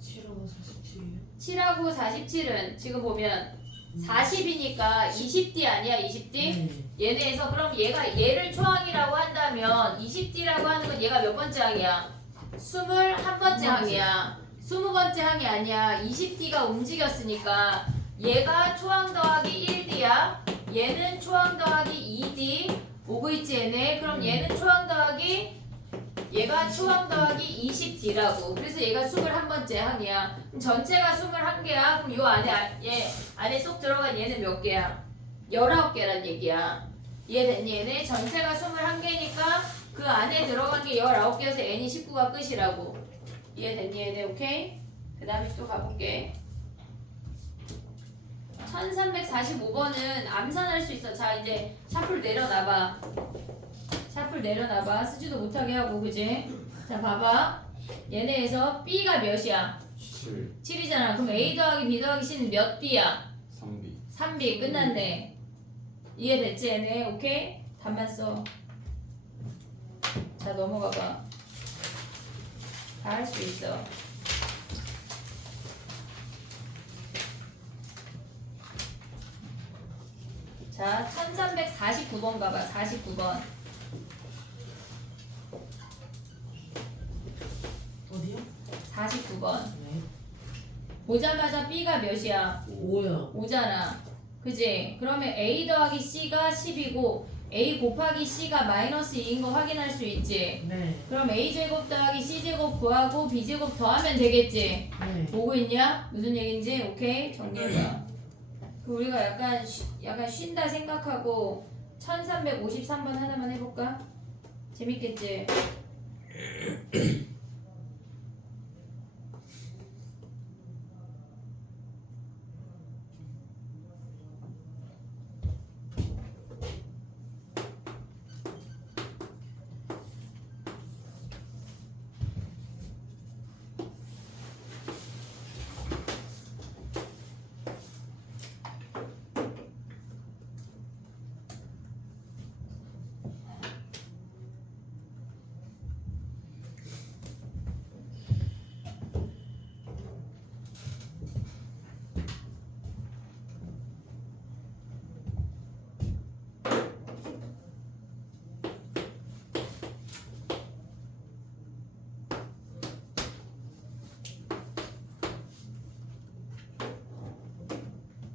7하고 47이요? 7하고 47은 지금 보면 40이니까 20D 아니야 20D? 네. 얘네에서 그럼 얘를 초항이라고 한다면 20D라고 하는 건 얘가 몇 번째 항이야? 21번째 항이야. 20번째 항이 아니야. 20D가 움직였으니까 얘가 초항 더하기 1D야. 얘는 초항 더하기 2D. 오고 있지 얘네. 그럼 얘는 초항 더하기 얘가 초항 더하기 20D라고. 그래서 얘가 21번째 항이야. 그럼 전체가 21개야. 그럼 요 안에 얘 안에 쏙 들어간 얘는 몇 개야? 19개란 얘기야. 이해됐니? 얘네 전체가 21개니까 그 안에 들어간 게 19개여서 n이 19가 끝이라고. 이해됐니? 얘네 오케이? 그 다음에 또 가볼게. 1345번은 암산할 수 있어. 자 이제 샤플 내려놔봐. 샤플 내려놔봐. 쓰지도 못하게 하고 그지? 자 봐봐. 얘네에서 B가 몇이야? 7 7이잖아. 그럼 A 더하기 B 더하기 C는 몇 B야? 3B 3B 끝났네. 이해됐지 얘네? 오케이? 답만 써. 자 넘어가봐. 다 할 수 있어. 자 1349번 가봐. 49번. 어디요? 49번. 네. 보자마자 B가 몇이야? 5요. 5잖아. 그지? 그러면 A 더하기 C가 10이고 A 곱하기 C가 마이너스 2인 거 확인할 수 있지? 네. 그럼 A제곱 더하기 C제곱 구하고 B제곱 더하면 되겠지? 네. 보고 있냐? 무슨 얘기인지? 오케이? 정리해봐. 그 우리가 약간 쉰다 생각하고 1353번 하나만 해볼까? 재밌겠지?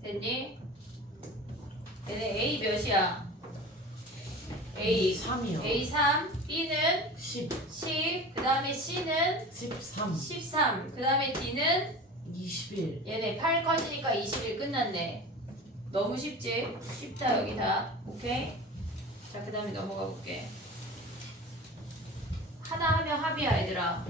됐니? 얘네 A 몇이야? A 3이요. A 3, B는 10, 10, 그 다음에 C는 13, 13, 그 다음에 D는 21. 얘네 8 커지니까 21 끝났네. 너무 쉽지? 쉽다 여기 다. 오케이? 자, 그 다음에 넘어가 볼게. 하나 하면 합이야 얘들아.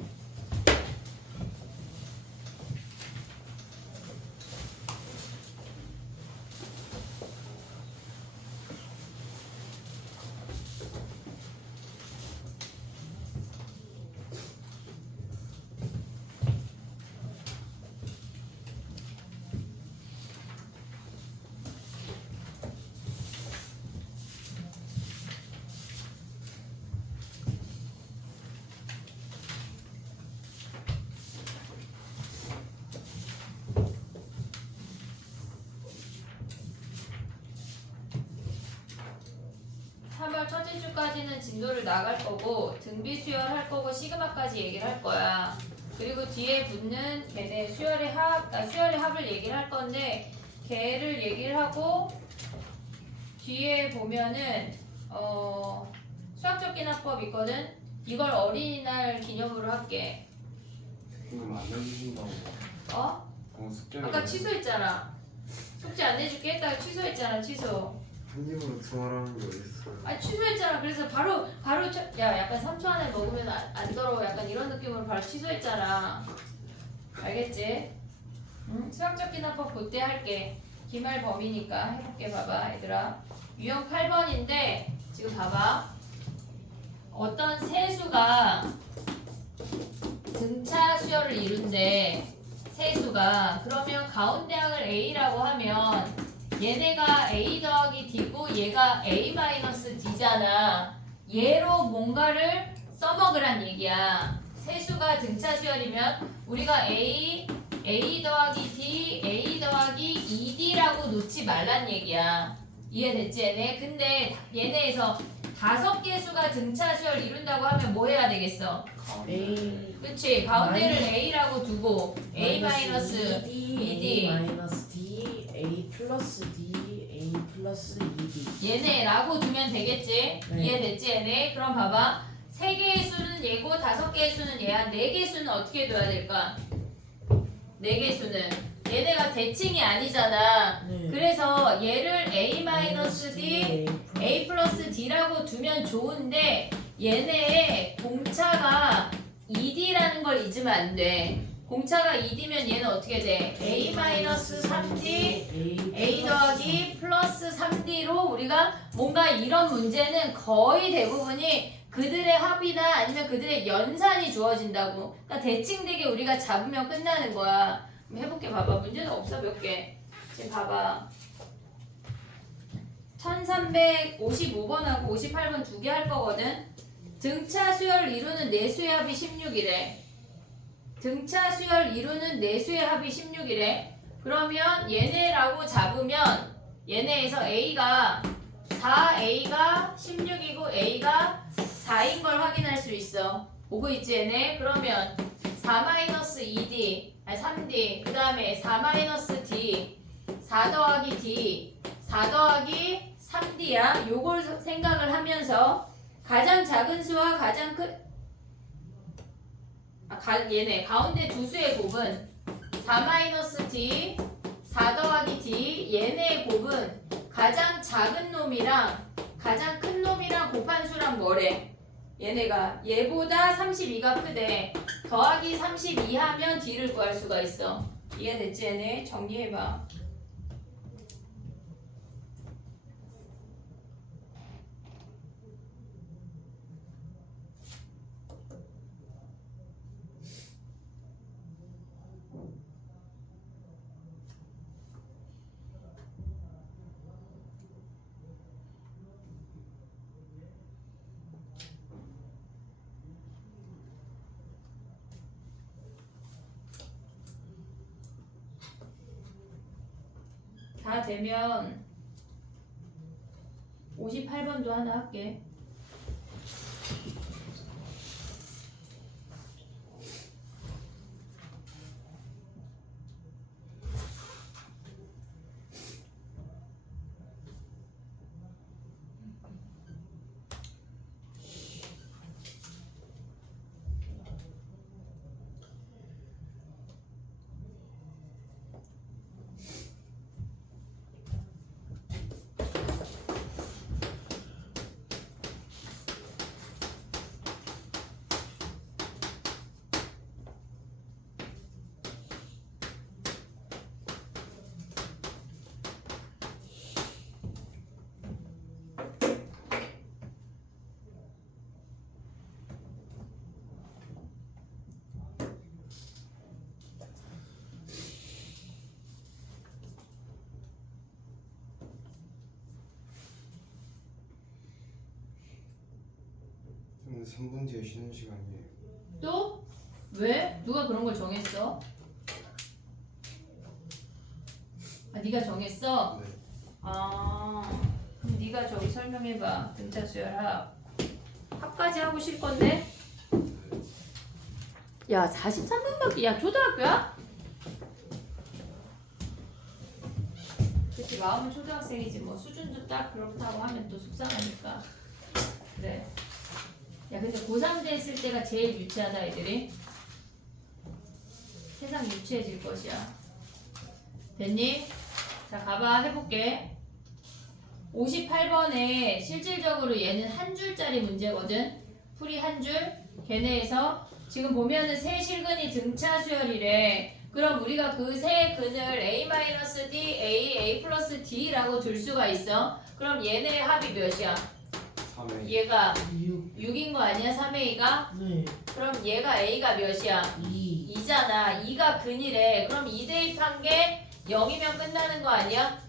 첫째 주까지는 진도를 나갈 거고 등비 수열할 거고 시그마까지 얘기를 할 거야. 그리고 뒤에 붙는 걔네 수열의 합을 얘기를 할 건데 걔를 얘기를 하고 뒤에 보면은 수학적 기납법 있거든. 이걸 어린이날 기념으로 할게. 그럼 안 해주신다고 숙제를 아까 취소했잖아. 숙제 안 내줄게 했다가 취소했잖아. 취소. 한 입으로 투하라는 게 어딨어요. 아 취소했잖아. 그래서 바로 야 약간 3초 안에 먹으면 안 더러워. 약간 이런 느낌으로 바로 취소했잖아. 알겠지? 응? 수학적 기납법 그때 할게. 기말 범위니까 해볼게. 봐봐 얘들아. 유형 8번인데 지금 봐봐. 어떤 세수가 등차 수열을 이룬대. 세수가. 그러면 가운데 항을 A라고 하면 얘네가 A 더하기 D고 얘가 A 마이너스 D잖아. 얘로 뭔가를 써먹으란 얘기야. 세수가 등차 수열이면 우리가 A 더하기 D, A 더하기 ED라고 놓지 말란 얘기야. 이해됐지 얘네? 근데 얘네에서 5개 수가 등차 수열 이룬다고 하면 뭐 해야 되겠어? A 그치? 가운데를 A라고 두고 A 마이너스 A 마이너스 D A 플러스 D A 플러스 ED. 얘네라고 두면 되겠지? 네. 이해됐지 얘네? 그럼 봐봐 3개의 수는 얘고 5개의 수는 얘야. 4개의 수는 어떻게 둬야 될까? 4개의 수는 얘네가 대칭이 아니잖아. 네. 그래서 얘를 A 마이너스 D A 플러스 D라고 두면 좋은데 얘네의 공차가 ED라는 걸 잊으면 안 돼. 공차가 ED면 얘는 어떻게 돼? A 마이너스 3D A 더하기 플러스 3D로 우리가 뭔가 이런 문제는 거의 대부분이 그들의 합이나 아니면 그들의 연산이 주어진다고. 그러니까 대칭되게 우리가 잡으면 끝나는 거야. 그럼 해볼게. 봐봐. 문제는 없어 몇 개. 지금 봐봐. 1355번하고 58번 2개 할 거거든. 등차 수열 이루는 내수의 합이 16이래. 등차 수열 이루는 내수의 합이 16이래. 그러면 얘네라고 잡으면 얘네에서 A가 4A가 16이고 A가 4인 걸 확인할 수 있어. 보고 있지 얘네? 그러면 4-2D 아니 3D 그 다음에 4-D 4 더하기 D 4 더하기 3D야. 요걸 생각을 하면서 가장 작은 수와 가장 큰 얘네 가운데 두 수의 곱은 4-D 4 더하기 D 얘네의 곱은 가장 작은 놈이랑 가장 큰 놈이랑 곱한 수랑 뭐래? 얘네가 얘보다 32가 크대. 더하기 32 하면 D를 구할 수가 있어. 이해됐지 얘네? 정리해봐. 다 되면 58번도 하나 할게. 저는 3분 뒤에 쉬는 시간이에요. 또? 왜? 누가 그런 걸 정했어? 아, 네가 정했어? 네. 아, 그럼 네가 저기 설명해봐. 등차 수열 합. 합까지 하고 쉴 건데? 야, 43분밖에. 야, 초등학교야? 그치, 마음은 초등학생이지. 뭐 수준도 딱 그렇다고 하면 또 속상하니까. 그래. 야, 근데 고3 됐을 때가 제일 유치하다, 애들이. 세상 유치해질 것이야. 됐니? 자, 가봐. 해볼게. 58번에 실질적으로 얘는 한 줄짜리 문제거든. 풀이 한 줄. 걔네에서 지금 보면은 세 실근이 등차 수열이래. 그럼 우리가 그 세 근을 A-D, A 플러스 D라고 둘 수가 있어. 그럼 얘네의 합이 몇이야? 3회. 얘가 6 6인 거 아니야? 3A가? 네 그럼 얘가 A가 몇이야? 2 2잖아. 2가 근이래. 그럼 2 대입한 게 0이면 끝나는 거 아니야?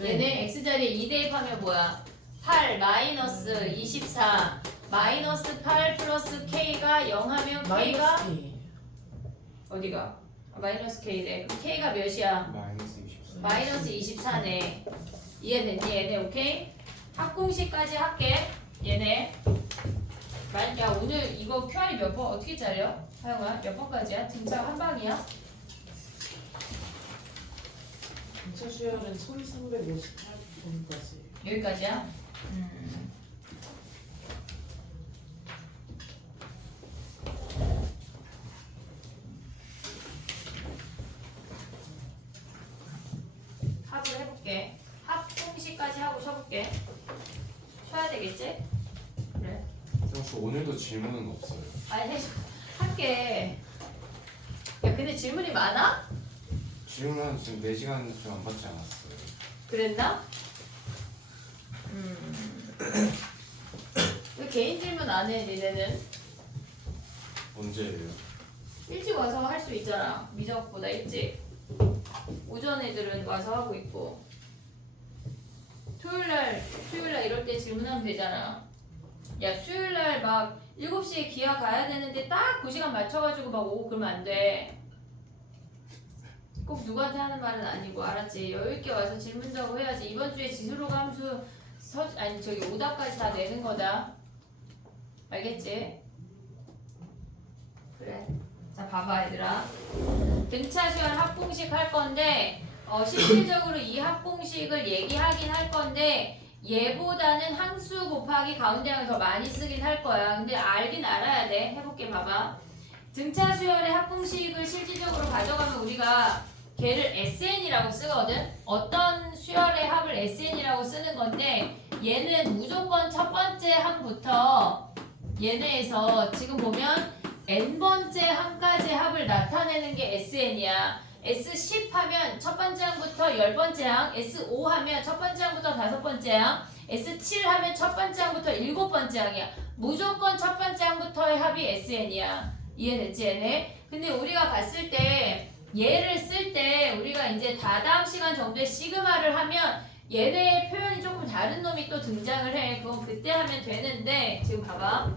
얘네 X자리에 2 대입하면 뭐야? 8 마이너스 24 마이너스 8 플러스 K가 0 하면 K가 마이너스 K. 어디가? 마이너스 K네. 그럼 K가 몇이야? 마이너스 24. 마이너스 24네. 이해됐니 얘네? 오케이? 합공식까지 할게. 얘네. 야 오늘 이거 QR이 몇 번 어떻게 잘려? 하영아 몇 번까지야? 등차 한 방이야? 전체 수열은 1358번까지. 여기까지야? 합을 해볼게. 합공식까지 하고 쳐볼게. 쳐야 되겠지? 그래. 혹시 오늘도 질문은 없어요? 아니 할게. 야 근데 질문이 많아? 질문 지금 4시간 좀 안 받지 않았어요? 그랬나? 왜 개인 질문 안 해, 니네는? 언제예요? 일찍 와서 할 수 있잖아. 미적보다 일찍. 오전 애들은 와서 하고 있고. 토요일날, 수요일날 이럴 때 질문하면 되잖아. 야, 수요일날 막 7시에 기아 가야 되는데 딱 그 시간 맞춰가지고 막 오고 그러면 안 돼. 꼭 누구한테 하는 말은 아니고 알았지? 여유있게 와서 질문도 하고 해야지. 이번 주에 지수로 함수 아니 저기 오답까지 다 내는 거다. 알겠지? 그래. 자 봐봐 얘들아. 등차 수열 합공식 할 건데 실질적으로 이 합공식을 얘기하긴 할 건데 얘보다는 항수 곱하기 가운데항을 더 많이 쓰긴 할 거야. 근데 알긴 알아야 돼. 해볼게 봐봐. 등차 수열의 합공식을 실질적으로 가져가면 우리가 걔를 SN이라고 쓰거든. 어떤 수열의 합을 SN이라고 쓰는 건데 얘는 무조건 첫 번째 항부터 얘네에서 지금 보면 n번째 항까지 합을 나타내는 게 SN이야. S10 하면 첫 번째 항부터 10번째 항, S5 하면 첫 번째 항부터 5번째 항, S7 하면 첫 번째 항부터 7번째 항이야. 무조건 첫 번째 항부터의 합이 SN이야. 이해됐지 얘네? 근데 우리가 봤을 때 얘를 쓸 때 우리가 이제 다다음 시간 정도에 시그마를 하면 얘네의 표현이 조금 다른 놈이 또 등장을 해. 그건 그때 하면 되는데 지금 봐봐.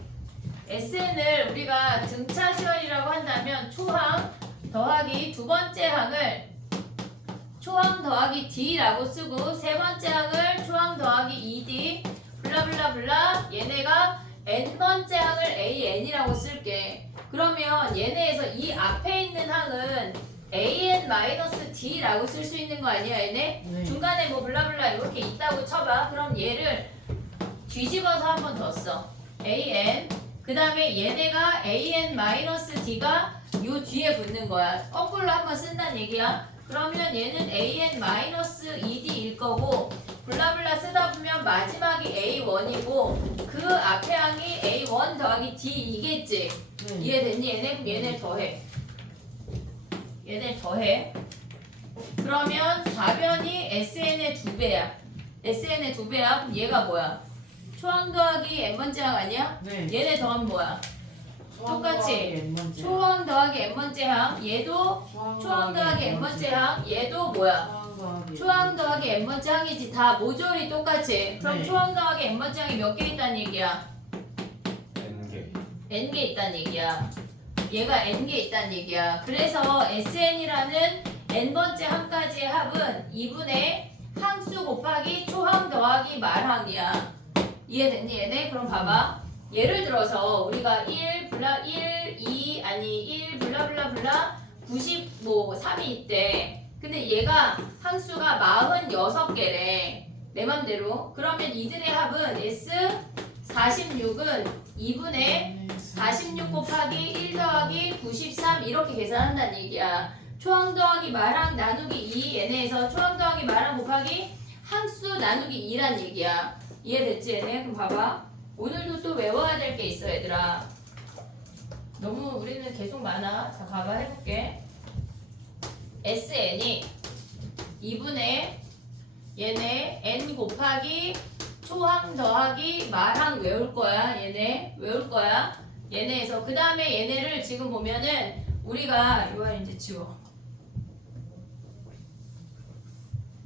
SN을 우리가 등차 수열이라고 한다면 초항 더하기 두 번째 항을 초항 더하기 D라고 쓰고 세 번째 항을 초항 더하기 2D 블라블라블라 얘네가 n번째 항을 AN이라고 쓸게. 그러면 얘네에서 이 앞에 있는 항은 AN-D라고 쓸 수 있는 거 아니야 얘네? 네. 중간에 뭐 블라블라 이렇게 있다고 쳐봐. 그럼 얘를 뒤집어서 한 번 더 써. AN 그 다음에 얘네가 AN-D가 요 뒤에 붙는 거야. 거꾸로 한 번 쓴다는 얘기야. 그러면 얘는 AN-ED일 거고 블라블라 쓰다 보면 마지막이 A1이고 그 앞에 항이 A1 더하기 D이겠지. 네. 이해됐니? 얘네 더해. 얘네 더해. 그러면 좌변이 SN의 2배야. SN의 2배야. 그럼 얘가 뭐야? 초항 더하기 n번째 항 아니야? 네. 얘네 더하면 뭐야? 똑같이. 초항 더하기 n번째 항. 얘도 초항 더하기 n번째 항. 얘도 뭐야? 초항 더하기 n번째 항이지. 다 모조리 똑같이. 그럼 네. 초항 더하기 n번째 항이 몇 개 있다는 얘기야? N개. n개 있다는 얘기야. 얘가 n개 있다는 얘기야. 그래서 SN이라는 n번째 항까지의 합은 2분의 항수 곱하기 초항 더하기 말항이야. 이해됐니 얘네? 그럼 봐봐. 예를 들어서 우리가 1, 2, 아니 1 블라블라블라 93이 있대. 근데 얘가 항수가 46개래. 내 맘대로. 그러면 이들의 합은 S46은 2분의 46 곱하기 1 더하기 93 이렇게 계산한다는 얘기야. 초항 더하기 말항 나누기 2 얘네에서 초항 더하기 말항 곱하기 항수 나누기 2란 얘기야. 이해됐지 얘네? 그럼 봐봐. 오늘도 또 외워야 될 게 있어 얘들아. 너무 우리는 계속 많아. 자 봐봐 해볼게. SN이 2분의 얘네 n 곱하기 초항 더하기 말항 외울 거야. 얘네 외울 거야. 얘네에서 그 다음에 얘네를 지금 보면은 우리가 이거 이제 지워.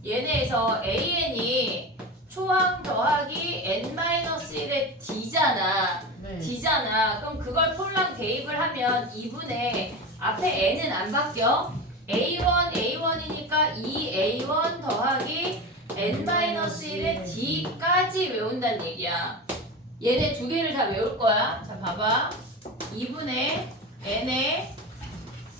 얘네에서 AN이 초항 더하기 n-1의 D잖아. 네. D잖아. 그럼 그걸 폴랑 대입을 하면 2분의 앞에 N은 안 바뀌어. A1이니까 2A1 더하기 N-1의 D까지 외운다는 얘기야. 얘네 두 개를 다 외울 거야. 자, 봐봐. 2분의 N의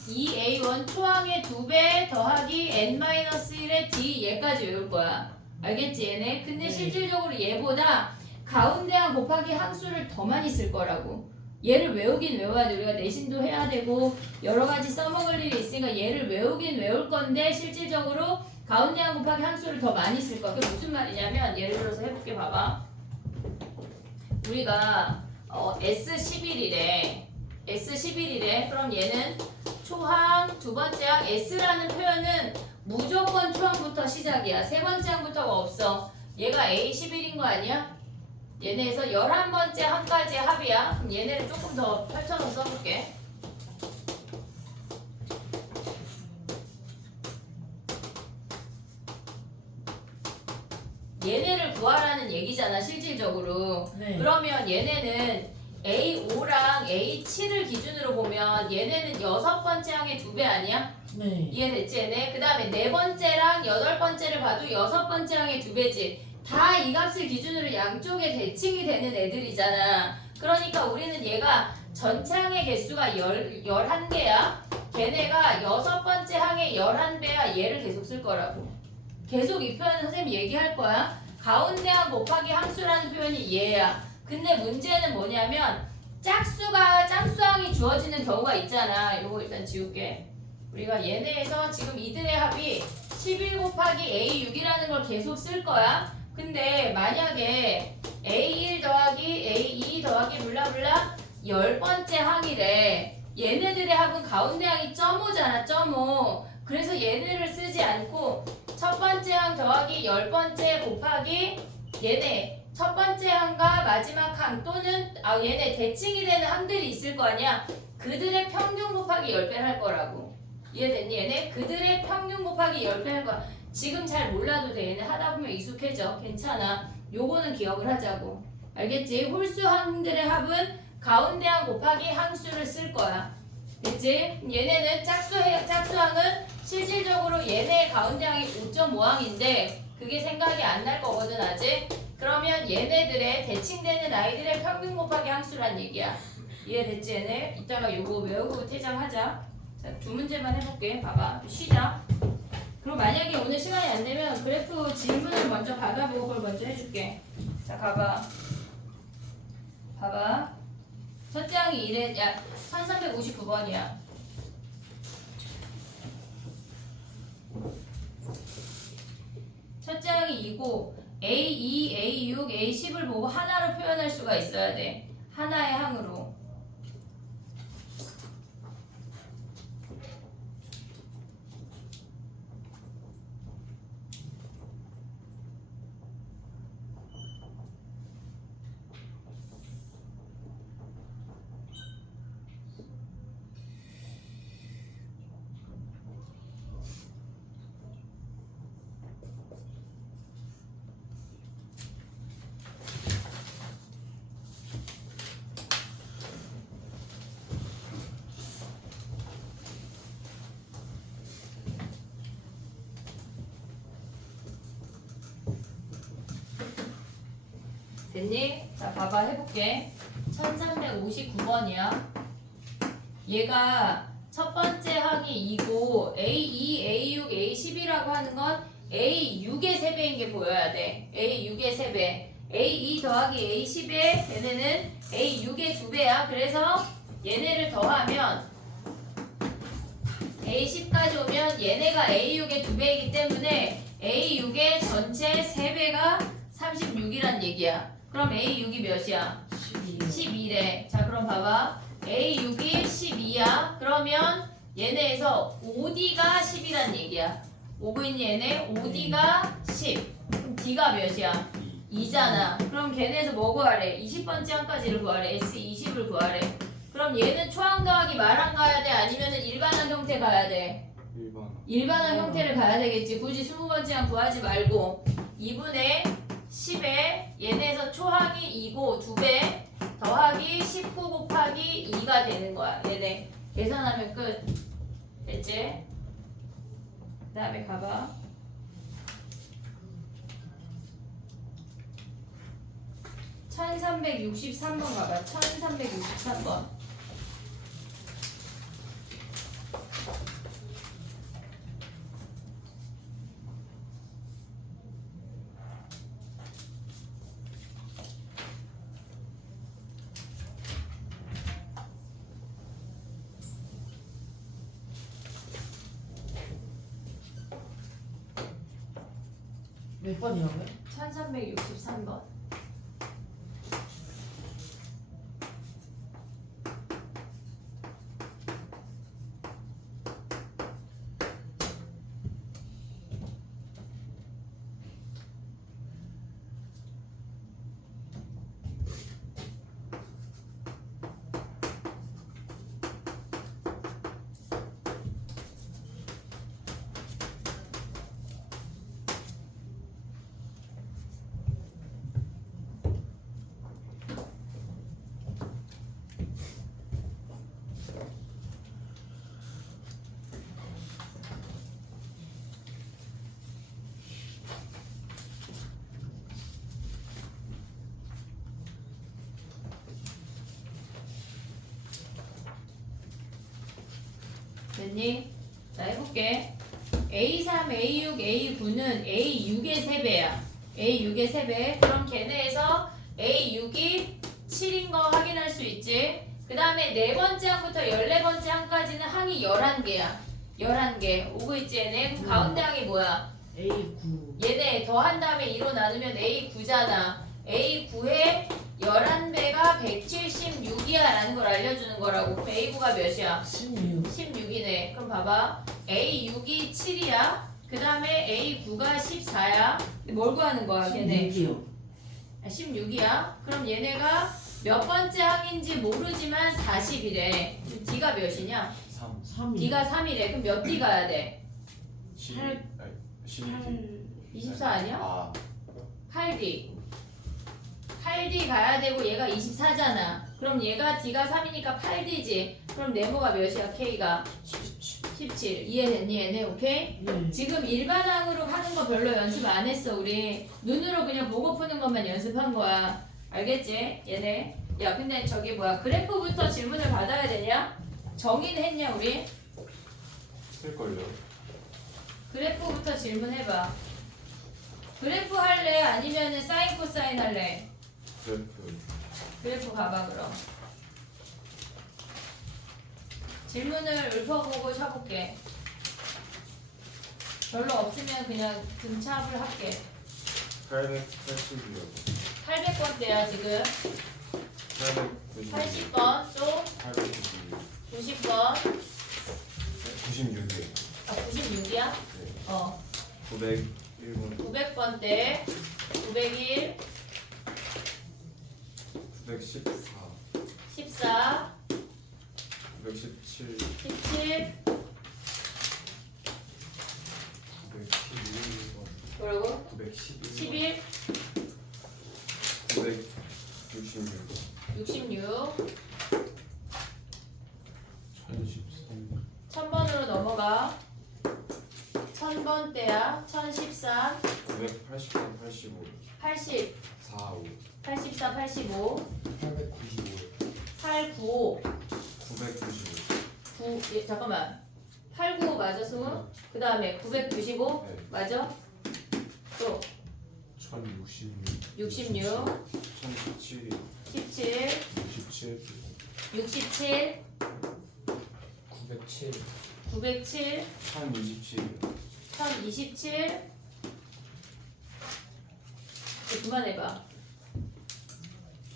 2A1 초항의 2배 더하기 N-1의 D 얘까지 외울 거야. 알겠지 얘네? 근데 네. 실질적으로 얘보다 가운데 항 곱하기 항수를 더 많이 쓸 거라고. 얘를 외우긴 외워야 돼. 우리가 내신도 해야 되고 여러 가지 써먹을 일이 있으니까 얘를 외우긴 외울 건데 실질적으로 가운데 항 곱하기 항수를 더 많이 쓸 거야. 그게 무슨 말이냐면 예를 들어서 해볼게. 봐봐. 우리가 S11이래. S11이래. 그럼 얘는 초항 두 번째 항 S라는 표현은 무조건 초항부터 시작이야. 세 번째 항부터가 없어. 얘가 A11인 거 아니야? 얘네에서 11번째 항까지의 합이야. 그럼 얘네를 조금 더 펼쳐서 써볼게. 얘네를 구하라는 얘기잖아 실질적으로. 네. 그러면 얘네는 A5랑 A7을 기준으로 보면 얘네는 6번째 항의 2배 아니야? 네. 이해됐지 얘네? 그 다음에 4번째랑 8번째를 봐도 6번째 항의 2배지. 다 이 값을 기준으로 양쪽에 대칭이 되는 애들이잖아. 그러니까 우리는 얘가 전체 항의 개수가 11개야. 걔네가 6번째 항의 11배야. 얘를 계속 쓸 거라고. 계속 이 표현은 선생님이 얘기할 거야. 가운데 항 곱하기 항수라는 표현이 얘야. 근데 문제는 뭐냐면 짝수항이 주어지는 경우가 있잖아. 이거 일단 지울게. 우리가 얘네에서 지금 이들의 합이 11 곱하기 A6이라는 걸 계속 쓸 거야. 근데 만약에 A1 더하기 A2 더하기 블라블라 10번째 항이래. 얘네들의 합은 가운데 항이 .5잖아. .5. 그래서 얘네를 쓰지 않고 첫 번째 항 더하기 10번째 곱하기 얘네 첫 번째 항과 마지막 항 또는 얘네 대칭이 되는 항들이 있을 거 아니야. 그들의 평균 곱하기 10배를 할 거라고. 이해됐니? 얘네 그들의 평균 곱하기 10배 할 거야. 지금 잘 몰라도 돼. 얘네 하다 보면 익숙해져. 괜찮아. 요거는 기억을 하자고. 알겠지? 홀수 항들의 합은 가운데 항 곱하기 항수를 쓸 거야. 됐지? 얘네는 짝수항은 실질적으로 얘네 가운데 항이 5.5항인데 그게 생각이 안 날 거거든 아직. 그러면 얘네들의 대칭되는 아이들의 평균 곱하기 항수란 얘기야. 이해됐지 얘네? 이따가 요거 외우고 퇴장하자. 자, 두 문제만 해볼게. 봐봐. 쉬자. 그럼 만약에 오늘 시간이 안 되면 그래프 질문을 먼저 받아보고 그걸 먼저 해줄게. 자, 가봐. 봐봐. 첫째 항이 이래, 야, 1359번이야. 첫째 항이 2고 A2, A6, A10을 보고 하나로 표현할 수가 있어야 돼. 하나의 항으로. 됐니? 자, 봐봐 해볼게. 1359번이야. 얘가 첫 번째 항이 2고 A2, A6, A10이라고 하는 건 A6의 3배인 게 보여야 돼. A6의 3배. A2 더하기 A10에 얘네는 A6의 2배야. 그래서 얘네를 더하면 A10까지 오면 얘네가 A6의 2배이기 때문에 A6의 전체 3배가 36이란 얘기야. 그럼 A6이 몇이야? 12래. 자, 그럼 봐봐. A6이 12야. 그러면 얘네에서 OD가 10이란 얘기야. 오고 있니 얘네? OD가 10. 그럼 D가 몇이야? 2잖아. 그럼 걔네에서 뭐 구하래? 20번째 항까지를 구하래. S20을 구하래. 그럼 얘는 초항 더하기 말항 가야 돼? 아니면 일반항 형태 가야 돼? 일반항 형태를 가야 되겠지. 굳이 20번째 항 구하지 말고 2분의 10에 얘네에서 초항이 2고 2배 더하기 19 곱하기 2가 되는 거야. 얘네 계산하면 끝. 됐지? 그 다음에 가봐. 1363번 가봐. 1363번. 몇 번이라고요? 1363번. 됐니? 자, 해볼게. A3, A6, A9는 A6의 3배야. A6의 3배. 그럼 걔네에서 A6이 7인 거 확인할 수 있지? 그 다음에 4번째 항부터 14번째 항까지는 항이 11개야. 11개. 오고 있지, 얘네? 그럼 가운데 항이 뭐야? A9 얘네 더한 다음에 2로 나누면 A9잖아. A9의 11배가 176이야 라는 걸 알려주는 거라고. 그럼 A9가 몇이야? 16 16이네. 그럼 봐봐. A6이 7이야. 그 다음에 A9가 14야. 뭘 구하는 거야, 걔네? 16이요 16이야. 그럼 얘네가 몇 번째 항인지 모르지만 40이래. 그럼 D가 몇이냐? 3 3이 D가 3이래. 그럼 몇 D 가야 돼? 12 12 24 아니야? 아 8D. 8D 가야 되고 얘가 24잖아. 그럼 얘가 D가 3이니까 8D지. 그럼 네모가 몇이야? K가? 17. 이해됐니 얘네? 오케이? 네 지금 일반항으로 하는 거 별로 연습 안 했어 우리. 눈으로 그냥 보고 푸는 것만 연습한 거야. 알겠지? 얘네. 야 근데 저기 뭐야 그래프부터 질문을 받아야 되냐? 정의는 했냐 우리? 쓸걸요? 그래프부터 질문해봐. 그래프 할래? 아니면은 사인 코사인 할래? 그래프 그래프 가봐 그럼. 질문을 읊어보고 쳐볼게. 별로 없으면 그냥 등차를 할게. 880이요 800번대야 지금. 890 80번 또 890 90번. 96이요 아 96이야? 네 어 901번 900번대 901 914 14 917 17 911번 그리고 911번 11 966 66 1013 1000번으로 넘어가. 1000번대야 1013 983 85 80 45 84 85 895 895 995 9 예, 잠깐만 895 맞아 승우? 그 다음에 995 네. 맞아? 또 1066 66 1017 17 67 67 907 907 1027 1027 이제 그만해봐.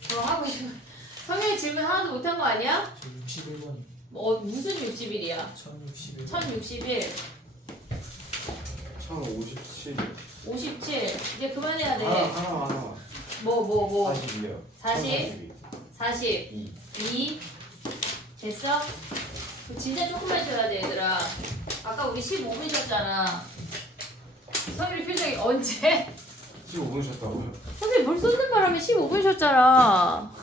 더 하고 싶어. 성현이 질문 하나도 못한 거 아니야? 저 61번 무슨 60일이야? 1061번 1061 1057 57 이제 그만해야 돼. 하나 뭐 42요 40 40 2 2 됐어? 진짜 조금만 줘야 돼 얘들아. 아까 우리 15분 쉬었잖아. 성현이 표정이 언제? 15분 쉬었다고요? 선생님 뭘 쏟는 바람에 15분 쉬었잖아.